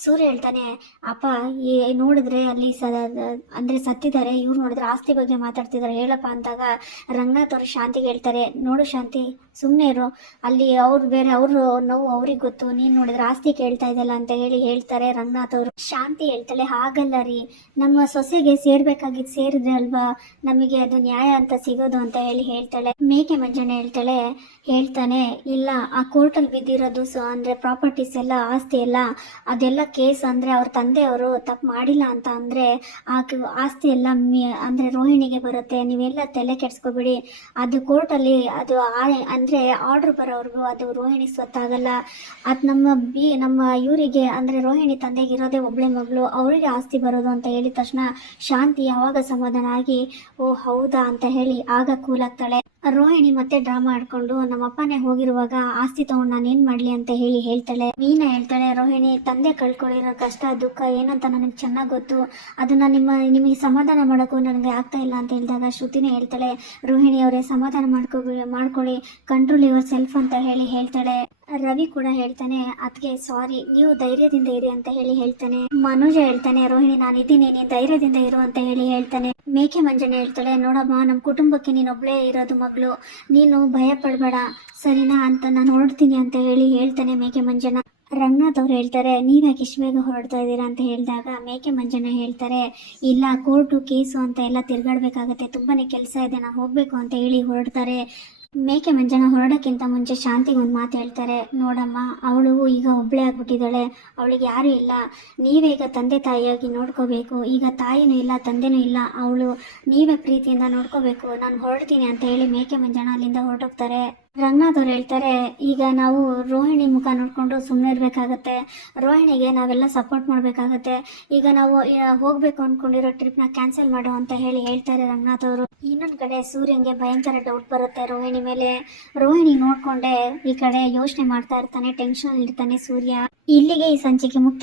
ಸೂರ್ಯ ಹೇಳ್ತಾನೆ, ಅಪ್ಪ, ಈ ನೋಡಿದ್ರೆ ಅಲ್ಲಿ ಸ, ಅಂದರೆ ಸತ್ತಿದ್ದಾರೆ, ಇವ್ರು ನೋಡಿದ್ರೆ ಆಸ್ತಿ ಬಗ್ಗೆ ಮಾತಾಡ್ತಿದ್ದಾರೆ, ಹೇಳಪ್ಪ ಅಂದಾಗ ರಂಗನಾಥ್ ಅವರು ಶಾಂತಿಗೆ ಹೇಳ್ತಾರೆ, ನೋಡು ಶಾಂತಿ ಸುಮ್ಮನೆ ಇರು, ಅಲ್ಲಿ ಅವ್ರು ಬೇರೆ ಅವರು ನೋವು ಅವ್ರಿಗೆ ಗೊತ್ತು, ನೀನು ನೋಡಿದ್ರೆ ಆಸ್ತಿ ಕೇಳ್ತಾ ಇದೆಯಲ್ಲ ಅಂತ ಹೇಳಿ ಹೇಳ್ತಾರೆ ರಂಗನಾಥ್ ಅವರು. ಶಾಂತಿ ಹೇಳ್ತಾಳೆ, ಹಾಗಲ್ಲ ರೀ, ನಮ್ಮ ಸೊಸೆಗೆ ಸೇರ್ಬೇಕಾಗಿದ್ದು ಸೇರಿದ್ರೆ ಅಲ್ವಾ, ನಮಗೆ ಅದು ನ್ಯಾಯ ಅಂತ ಸಿಗೋದು ಅಂತ ಹೇಳಿ ಹೇಳ್ತಾಳೆ. ಮೇಕೆ ಮಂಜಣ್ಣ ಹೇಳ್ತಾಳೆ, ಹೇಳ್ತಾನೆ, ಇಲ್ಲ, ಆ ಕೋರ್ಟಲ್ಲಿ ಬಿದ್ದಿರೋದು ಸೊ, ಅಂದರೆ ಪ್ರಾಪರ್ಟೀಸ್ ಎಲ್ಲ, ಆಸ್ತಿ ಎಲ್ಲ, ಅದೆಲ್ಲ ಕೇಸ್ ಅಂದರೆ ಅವ್ರ ತಂದೆಯವರು ತಪ್ಪು ಮಾಡಿಲ್ಲ ಅಂತ ಅಂದರೆ ಆ ಆಸ್ತಿ ಎಲ್ಲ ಅಂದರೆ ರೋಹಿಣಿಗೆ ಬರುತ್ತೆ, ನೀವೆಲ್ಲ ತಲೆ ಕೆಡ್ಸ್ಕೊಬಿಡಿ. ಅದು ಕೋರ್ಟಲ್ಲಿ, ಅದು ಅಂದರೆ ಆರ್ಡ್ರ್ ಬರೋವರೆಗೂ ಅದು ರೋಹಿಣಿ ಸ್ವತ್ತಾಗಲ್ಲ. ಅದು ನಮ್ಮ ಬಿ, ನಮ್ಮ ಇವರಿಗೆ, ಅಂದರೆ ರೋಹಿಣಿ ತಂದೆಗೆ ಇರೋದೇ ಒಬ್ಳೆ ಮಗಳು, ಅವರಿಗೆ ಆಸ್ತಿ ಬರೋದು ಅಂತ ಹೇಳಿದ ತಕ್ಷಣ ಶಾಂತಿ ಯಾವಾಗ ಸಮಾಧಾನ ಆಗಿ, ಓ, ಹೌದಾ? ಅಂತ ಹೇಳಿ ಆಗ ಕೂಲಾಗ್ತಾಳೆ ರೋಹಿಣಿ ಮತ್ತೆ ಡ್ರಾಮಾ ಆಡ್ಕೊಂಡು ನಮ್ಮ ಅಪ್ಪನೇ ಹೋಗಿರುವಾಗ, ಆಸ್ತಿ ತಗೊಂಡು ನಾನು ಏನ್ ಮಾಡ್ಲಿ ಅಂತ ಹೇಳಿ ಹೇಳ್ತಾಳೆ. ಮೀನಾ ಹೇಳ್ತಾಳೆ, ರೋಹಿಣಿ, ತಂದೆ ಕಳ್ಕೊಂಡಿರೋ ಕಷ್ಟ, ದುಃಖ ಏನಂತ ನನಗೆ ಚೆನ್ನಾಗಿ ಗೊತ್ತು. ಅದನ್ನ ನಿಮ್ಮ, ನಿಮಗೆ ಸಮಾಧಾನ ಮಾಡೋಕ್ಕೂ ನನಗೆ ಆಗ್ತಾ ಇಲ್ಲ ಅಂತ ಹೇಳಿದಾಗ ಶ್ರುತಿನೇ ಹೇಳ್ತಾಳೆ, ರೋಹಿಣಿ ಅವರೇ, ಸಮಾಧಾನ ಮಾಡ್ಕೊ ಮಾಡ್ಕೊಳ್ಳಿ ಕಂಟ್ರೋಲ್ ಯುವರ್ ಸೆಲ್ಫ್ ಅಂತ ಹೇಳಿ ಹೇಳ್ತಾಳೆ. ರವಿ ಕೂಡ ಹೇಳ್ತಾನೆ ಅದಕ್ಕೆ ಸಾರಿ ನೀವು ಧೈರ್ಯದಿಂದ ಇರಿ ಅಂತ ಹೇಳಿ ಹೇಳ್ತಾನೆ. ಮನೋಜ ಹೇಳ್ತಾನೆ, ರೋಹಿಣಿ ನಾನು ಇದ್ದೀನಿ ನೀನು ಧೈರ್ಯದಿಂದ ಇರು ಅಂತ ಹೇಳಿ ಹೇಳ್ತಾನೆ. ಮೇಕೆ ಮಂಜಣ್ಣ ಹೇಳ್ತಾಳೆ, ನೋಡಮ್ಮ ನಮ್ಮ ಕುಟುಂಬಕ್ಕೆ ನೀನೊಬ್ಳೇ ಇರೋದು ಮಗಳು. ನೀನು ಭಯ ಪಡಬೇಡ. ಸರಿನಾ ಅಂತ ನಾನು ಹೊರಡ್ತೀನಿ ಅಂತ ಹೇಳಿ ಹೇಳ್ತಾನೆ ಮೇಕೆ ಮಂಜನ ರಂಗನಾಥ್ ಅವ್ರು ಹೇಳ್ತಾರೆ ನೀವ್ಯಾಕೆ ಇಷ್ಟು ಬೇಗ ಹೊರಡ್ತಾ ಇದ್ದೀರಾ ಅಂತ ಹೇಳಿದಾಗ ಮೇಕೆ ಮಂಜನ ಹೇಳ್ತಾರೆ, ಇಲ್ಲ, ಕೋರ್ಟು, ಕೇಸು ಅಂತ ಎಲ್ಲ ತಿರ್ಗಾಡ್ಬೇಕಾಗತ್ತೆ. ತುಂಬಾನೇ ಕೆಲಸ ಇದೆ, ನಾನು ಹೋಗ್ಬೇಕು ಅಂತ ಹೇಳಿ ಹೊರಡ್ತಾರೆ. ಮೇಕೆ ಮಂಜಣ್ಣ ಹೊರಡೋಕ್ಕಿಂತ ಮುಂಚೆ ಶಾಂತಿಗೆ ಒಂದು ಮಾತು ಹೇಳ್ತಾರೆ, ನೋಡಮ್ಮ, ಅವಳು ಈಗ ಒಬ್ಬಳೇ ಆಗ್ಬಿಟ್ಟಿದ್ದಾಳೆ, ಅವಳಿಗೆ ಯಾರೂ ಇಲ್ಲ. ನೀವೇ ಈಗ ತಂದೆ ತಾಯಿಯಾಗಿ ನೋಡ್ಕೋಬೇಕು. ಈಗ ತಾಯಿನೂ ಇಲ್ಲ, ತಂದೆನೂ ಇಲ್ಲ. ಅವಳು ನೀವೇ ಪ್ರೀತಿಯಿಂದ ನೋಡ್ಕೋಬೇಕು. ನಾನು ಹೊರಡ್ತೀನಿ ಅಂತ ಹೇಳಿ ಮೇಕೆ ಮಂಜಣ್ಣ ಅಲ್ಲಿಂದ ಹೊರಟೋಗ್ತಾರೆ. ರಂಗನಾಥ್ ಅವ್ರು ಹೇಳ್ತಾರೆ, ಈಗ ನಾವು ರೋಹಿಣಿ ಮುಖ ನೋಡ್ಕೊಂಡು ಸುಮ್ಮನೆ ಇರಬೇಕಾಗತ್ತೆ. ರೋಹಿಣಿಗೆ ನಾವೆಲ್ಲ ಸಪೋರ್ಟ್ ಮಾಡಬೇಕಾಗತ್ತೆ. ಈಗ ನಾವು ಹೋಗಬೇಕು ಅಂದ್ಕೊಂಡಿರೋ ಟ್ರಿಪ್ನ ಕ್ಯಾನ್ಸಲ್ ಮಾಡು ಅಂತ ಹೇಳಿ ಹೇಳ್ತಾರೆ ರಂಗನಾಥ್ ಅವರು ಇನ್ನೊಂದು ಕಡೆ ಸೂರ್ಯಂಗೆ ಭಯಂಕರ ಡೌಟ್ ಬರುತ್ತೆ ರೋಹಿಣಿ ಮೇಲೆ. ರೋಹಿಣಿ ನೋಡ್ಕೊಂಡೆ ಈ ಕಡೆ ಯೋಚನೆ ಮಾಡ್ತಾ ಇರ್ತಾನೆ ಟೆನ್ಷನ್ ಇರ್ತಾನೆ ಸೂರ್ಯ. ಇಲ್ಲಿಗೆ ಈ ಸಂಚಿಕೆ ಮುಕ್ತ.